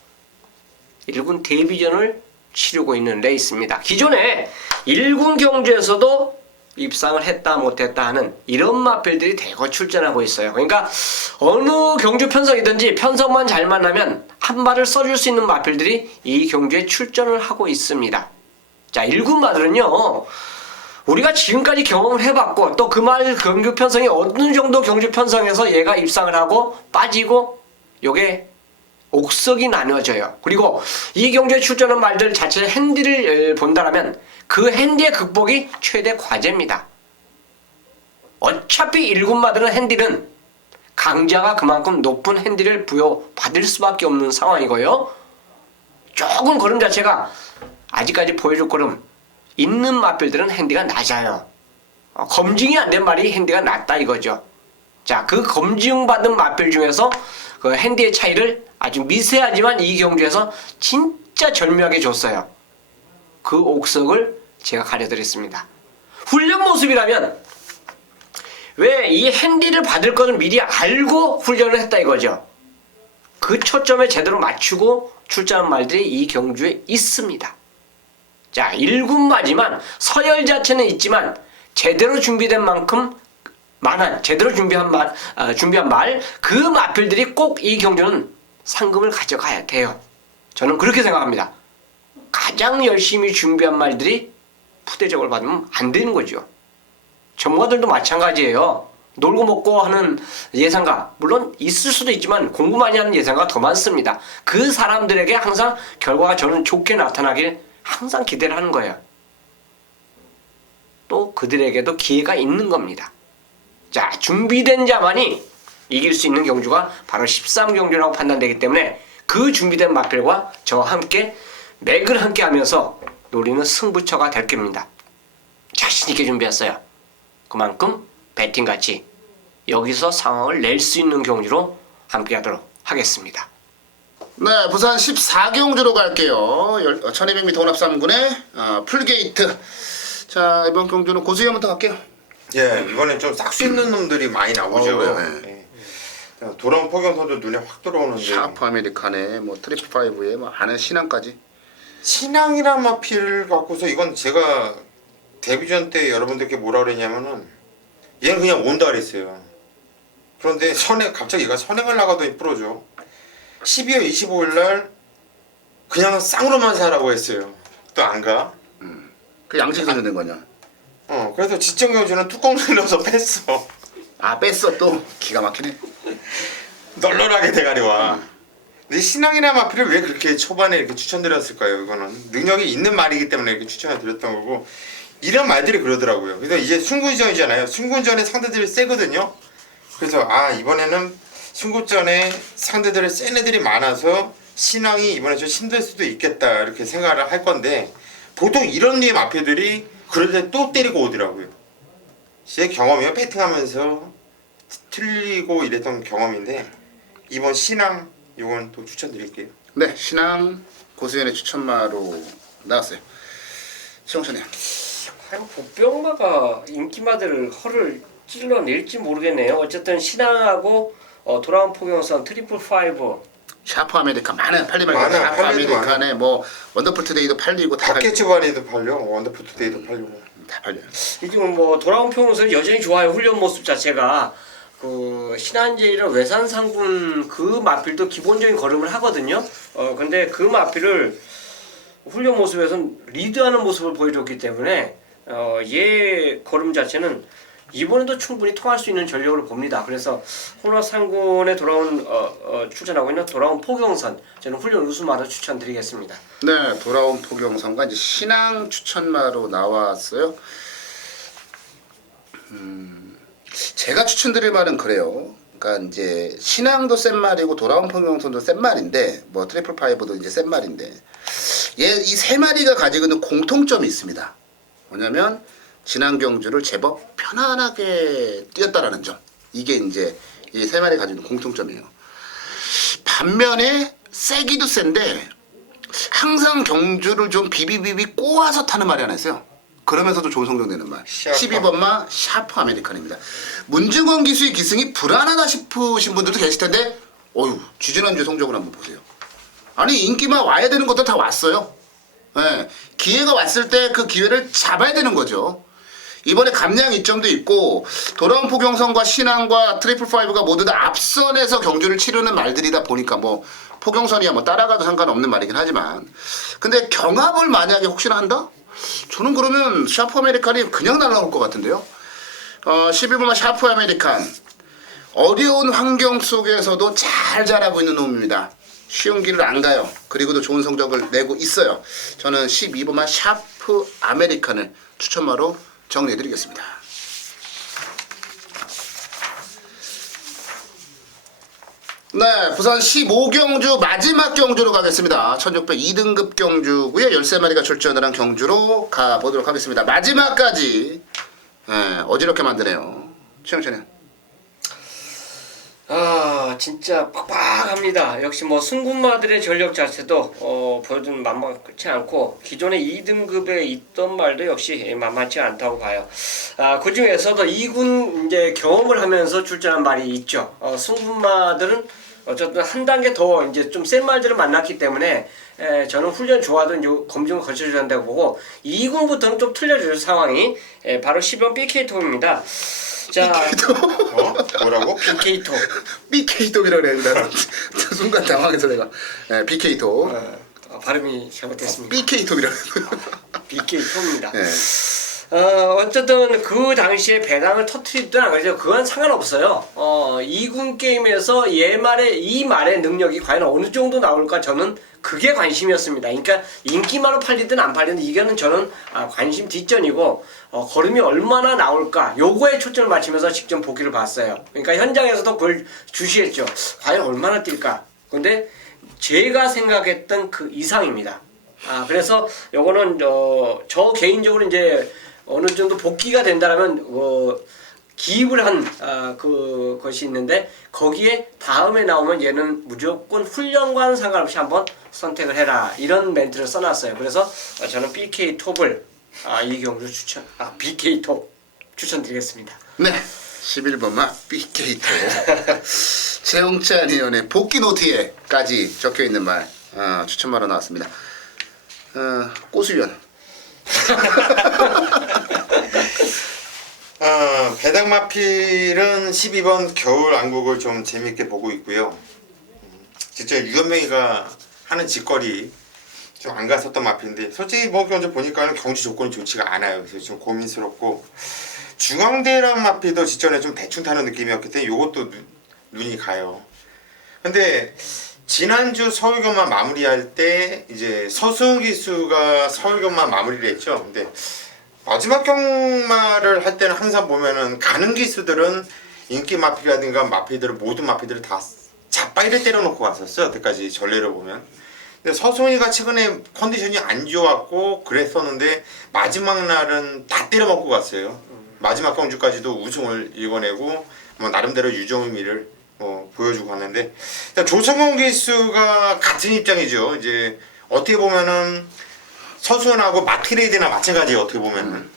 1군 데뷔전을 치르고 있는 레이스입니다. 기존에 1군 경주에서도 입상을 했다 못했다 하는 이런 마필들이 대거 출전하고 있어요. 그러니까 어느 경주 편성이든지 편성만 잘 만나면 한 발을 써줄 수 있는 마필들이 이 경주에 출전을 하고 있습니다. 자, 1군 마들은요, 우리가 지금까지 경험을 해봤고 또 그 말 경주 편성이 어느 정도 경주 편성에서 얘가 입상을 하고 빠지고 요게 옥석이 나뉘어져요. 그리고 이 경주에 출전한 말들 자체의 핸디를 본다라면 그 핸디의 극복이 최대 과제입니다. 어차피 1군 마들은 핸디는 강자가 그만큼 높은 핸디를 부여받을 수밖에 없는 상황이고요. 조금 걸음 자체가 아직까지 보여줄 걸음 있는 마필들은 핸디가 낮아요. 검증이 안 된 말이 핸디가 낮다 이거죠. 자, 그 검증받은 마필 중에서 그 핸디의 차이를 아주 미세하지만 이 경주에서 진짜 절묘하게 줬어요. 그 옥석을 제가 가려드렸습니다. 훈련 모습이라면 왜 이 핸디를 받을 것을 미리 알고 훈련을 했다 이거죠. 그 초점에 제대로 맞추고 출전한 말들이 이 경주에 있습니다. 자, 1군마지만 서열 자체는 있지만 제대로 준비된 만큼 제대로 준비한 말 그 마필들이 꼭 이 경주는 상금을 가져가야 돼요. 저는 그렇게 생각합니다. 가장 열심히 준비한 말들이 푸대접을 받으면 안 되는 거죠. 전문가들도 마찬가지예요. 놀고 먹고 하는 예상가 물론 있을 수도 있지만 공부 많이 하는 예상가가 더 많습니다. 그 사람들에게 항상 결과가 저는 좋게 나타나길 항상 기대를 하는 거예요. 또 그들에게도 기회가 있는 겁니다. 자, 준비된 자만이 이길 수 있는 경주가 바로 13경주라고 판단되기 때문에 그 준비된 마필과 저와 함께 맥을 함께 하면서 노리는 승부처가 될 겁니다. 자신있게 준비했어요. 그만큼 배팅같이 여기서 상황을 낼 수 있는 경주로 함께 하도록 하겠습니다. 네, 부산 14경주로 갈게요. 1200m 혼합 3군의 풀게이트. 자, 이번 경주는 고수희부터 갈게요. 예, 이번엔 좀 싹수 있는 놈들이 많이 나오죠. 네. 예. 돌아온 포경 선수 눈에 확 들어오는데 샤프 아메리칸에 뭐 트리플 파이브에 뭐 아는 신앙까지. 신앙이란 마필 갖고서 이건 제가 데뷔전 때 여러분들께 뭐라 그랬냐면은 얘는 그냥 온다 그랬어요. 그런데 갑자기 얘가 선행을 나가더니 부러져. 12월 25일 날 그냥 쌍으로만 사라고 했어요. 또 안 가. 그 양측에서 된 거냐? 그래서 지정경주는 뚜껑 눌러서 뺐어. 아, 뺐어 또. 기가 막히네. 널널하게 대가리 와. 근데 신앙이나 마필을 왜 그렇게 초반에 이렇게 추천드렸을까요? 이거는 능력이 있는 말이기 때문에 이렇게 추천을 드렸던 거고 이런 말들이 그러더라고요. 그래서 이제 순군전이잖아요. 순군전에 상대들이 세거든요. 그래서 이번에는 순군전에 상대들이 센 애들이 많아서 신앙이 이번에 좀 힘들 수도 있겠다 이렇게 생각을 할 건데 보통 이런 류의 마필들이 그럴 때 또 때리고 오더라고요. 제 경험이요. 배팅하면서 틀리고 이랬던 경험인데 이번 신앙 이건 또 추천드릴게요. 네, 신앙 고수연의 추천마로 나왔어요. 시영천이야. 과연 복병마가 인기마들을 허를 찔러낼지 모르겠네요. 어쨌든 신앙하고 돌아온 포경선 트리플 파이브 샤프 아메리칸 많은 팔리면 많아, 샤프 팔리도 아메리칸에 뭐 원더풀 투데이도 팔리고 다 팟캐치 바리도 팔려. 원더풀 투데이도 팔리고. 다 팔려요. 지금 뭐 돌아온 포경선 여전히 좋아요. 훈련 모습 자체가 그 신한제일은 외산상군 그 마필도 기본적인 걸음을 하거든요. 근데 그 마필을 훈련 모습에서는 리드하는 모습을 보여줬기 때문에 얘 걸음 자체는 이번에도 충분히 통할 수 있는 전력으로 봅니다. 그래서 혼합상군에 돌아온 출전하고 있는 돌아온 포경선 저는 훈련 우수마로 추천드리겠습니다. 네, 돌아온 포경선과 이제 신앙 추천마로 나왔어요. 제가 추천드릴 말은 그래요. 그러니까 이제 신앙도 센 말이고 돌아온 포경선도 센 말인데 뭐 트리플 파이브도 이제 센 말인데 이 세 마리가 가지고 있는 공통점이 있습니다. 뭐냐면 지난 경주를 제법 편안하게 뛰었다라는 점. 이게 이제 이 세 마리 가지고 있는 공통점이에요. 반면에 세기도 센데 항상 경주를 좀 비비비비 꼬아서 타는 말이 하나 있어요. 그러면서도 좋은 성적 내는 말. 12번마 샤프 아메리칸입니다. 문중원 기수의 기승이 불안하다 싶으신 분들도 계실 텐데 어휴, 지지난주 성적을 한번 보세요. 아니 인기만 와야 되는 것도 다 왔어요. 네, 기회가 왔을 때 그 기회를 잡아야 되는 거죠. 이번에 감량 이점도 있고 돌아온 포경선과 신앙과 트리플 파이브가 모두 다 앞선에서 경주를 치르는 말들이다 보니까 뭐 포경선이야 뭐 따라가도 상관없는 말이긴 하지만 근데 경합을 만약에 혹시나 한다? 저는 그러면 샤프 아메리칸이 그냥 날아올 것 같은데요. 11번마 샤프 아메리칸 어려운 환경 속에서도 잘 자라고 있는 놈입니다. 쉬운 길을 안 가요. 그리고도 좋은 성적을 내고 있어요. 저는 12번마 샤프 아메리칸을 추천마로 정리해드리겠습니다. 네, 부산 15경주 마지막 경주로 가겠습니다. 1602등급 경주고요. 13마리가 출전을 한 경주로 가보도록 하겠습니다. 마지막까지 어지럽게 만드네요. 최영찬이. 진짜 빡빡합니다. 역시 뭐 승군마들의 전력 자체도 보여준 만만치 않고 기존에 2등급에 있던 말도 역시 만만치 않다고 봐요. 그 중에서도 2군 이제 경험을 하면서 출전한 말이 있죠. 승군마들은 어쨌든 한 단계 더 이제 좀 센 말들을 만났기 때문에 저는 훈련 좋아도 이제 검증을 거쳐줘야 한다고 보고 2군부터는 좀 틀려질 상황이 바로 10번 BK톱입니다. 자, 뭐라고? BK톱. BK톱이라고 그래야 되나? 순간 당황해서 내가 BK톱. 발음이 잘못됐습니다. BK톱이라고 BK2입니다. 네. 어쨌든 그 당시에 배당을 터트리든 안 그러죠. 그건 상관없어요. 2군 게임에서 이 말의 능력이 과연 어느 정도 나올까 저는 그게 관심이었습니다. 그러니까 인기말로 팔리든 안 팔리든 이거는 저는 관심 뒷전이고 걸음이 얼마나 나올까 요거에 초점을 맞추면서 직접 보기를 봤어요. 그러니까 현장에서도 그걸 주시했죠. 과연 얼마나 뛸까. 근데 제가 생각했던 그 이상입니다. 그래서 요거는 저 개인적으로 이제 어느 정도 복귀가 된다면 기입을 한 그것이 있는데 거기에 다음에 나오면 얘는 무조건 훈련과는 상관없이 한번 선택을 해라 이런 멘트를 써놨어요. 그래서 저는 BK 톱을 이경주 추천, BK 톱 추천드리겠습니다. 네. 11번마 BK2 최홍찬 의원의 복귀 노트에까지 적혀있는 말 추천마로 나왔습니다. 꼬수위원 배당 마필은 12번 겨울 왕국을 좀 재밌게 보고 있고요. 진짜 유현명이가 하는 짓거리 좀 안 갔었던 마필인데 솔직히 뭐 경주 보니까 경주 조건이 좋지가 않아요. 그래서 좀 고민스럽고 중앙대랑 마필도 직전에 좀 대충 타는 느낌이었기 때문에 이것도 눈이 가요. 근데 지난주 서울경마 마무리할 때 이제 서승우 기수가 서울경마 마무리를 했죠. 근데 마지막 경마를 할 때는 항상 보면은 가는 기수들은 인기 마필이라든가 마필들을 모든 마필들을 다 자빠이를 때려놓고 갔었어요. 여태까지 전례를 보면. 근데 서승우가 최근에 컨디션이 안 좋았고 그랬었는데 마지막 날은 다 때려먹고 갔어요. 마지막 경주까지도 우승을 이겨내고 뭐 나름대로 유종의미를 보여주고 갔는데 조성원 기수가 같은 입장이죠. 이제 어떻게 보면은 서수근하고 마티레이드나 마찬가지예요. 어떻게 보면은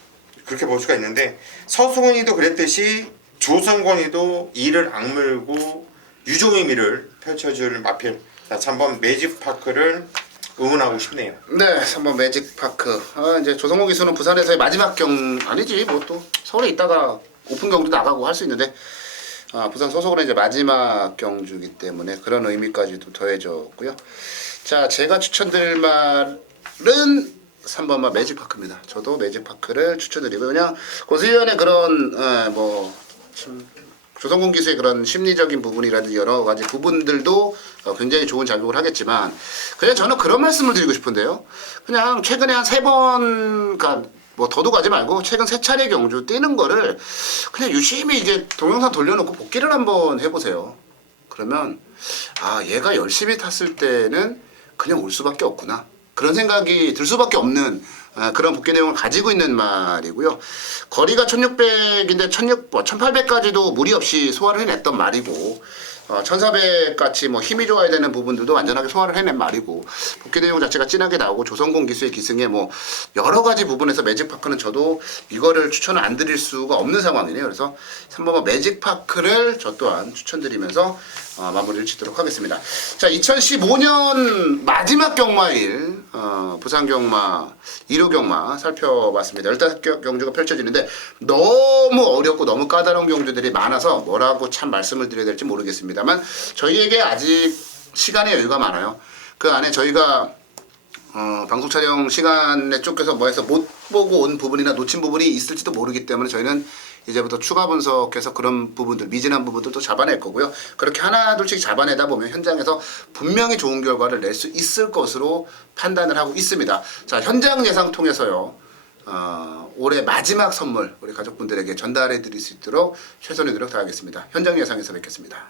그렇게 볼 수가 있는데 서수근이도 그랬듯이 조성권이도 이를 악물고 유종의미를 펼쳐줄 마필. 자, 3번 매직파크를 응원하고 싶네요. 네, 3번 매직파크. 이제 조성호 기수는 부산에서의 마지막 아니지 뭐 또 서울에 있다가 오픈 경주 나가고 할 수 있는데 부산 소속으로 이제 마지막 경주이기 때문에 그런 의미까지도 더해졌고요. 자, 제가 추천드릴 말은 3번만 매직파크입니다. 저도 매직파크를 추천드리고요. 그냥 고수위원의 그런 조성군 기수의 그런 심리적인 부분이라든지 여러 가지 부분들도 굉장히 좋은 작용을 하겠지만 그냥 저는 그런 말씀을 드리고 싶은데요. 그냥 최근에 한 3번, 그러니까 뭐 더도 가지 말고 최근 3차례 경주 뛰는 거를 그냥 유심히 이제 동영상 돌려놓고 복기를 한번 해보세요. 그러면 얘가 열심히 탔을 때는 그냥 올 수밖에 없구나. 그런 생각이 들 수밖에 없는 그런 복귀 내용을 가지고 있는 말이고요. 거리가 1600인데 1800까지도 무리 없이 소화를 해냈던 말이고 1400 같이 뭐 힘이 좋아야 되는 부분들도 완전하게 소화를 해낸 말이고 복귀 내용 자체가 진하게 나오고 조성공 기수의 기승에 뭐 여러 가지 부분에서 매직파크는 저도 이거를 추천을 안 드릴 수가 없는 상황이네요. 그래서 3번 매직파크를 저 또한 추천드리면서 마무리를 짓도록 하겠습니다. 자, 2015년 마지막 경마일 부산 경마 1호 경마 살펴봤습니다. 15경주가 펼쳐지는데 너무 어렵고 너무 까다로운 경주들이 많아서 뭐라고 참 말씀을 드려야 될지 모르겠습니다만 저희에게 아직 시간의 여유가 많아요. 그 안에 저희가 방송 촬영 시간에 쫓겨서 뭐 해서 못 보고 온 부분이나 놓친 부분이 있을지도 모르기 때문에 저희는 이제부터 추가 분석해서 그런 부분들, 미진한 부분들도 잡아낼 거고요. 그렇게 하나둘씩 잡아내다 보면 현장에서 분명히 좋은 결과를 낼 수 있을 것으로 판단을 하고 있습니다. 자, 현장 예상 통해서요. 올해 마지막 선물 우리 가족분들에게 전달해 드릴 수 있도록 최선의 노력 다하겠습니다. 현장 예상에서 뵙겠습니다.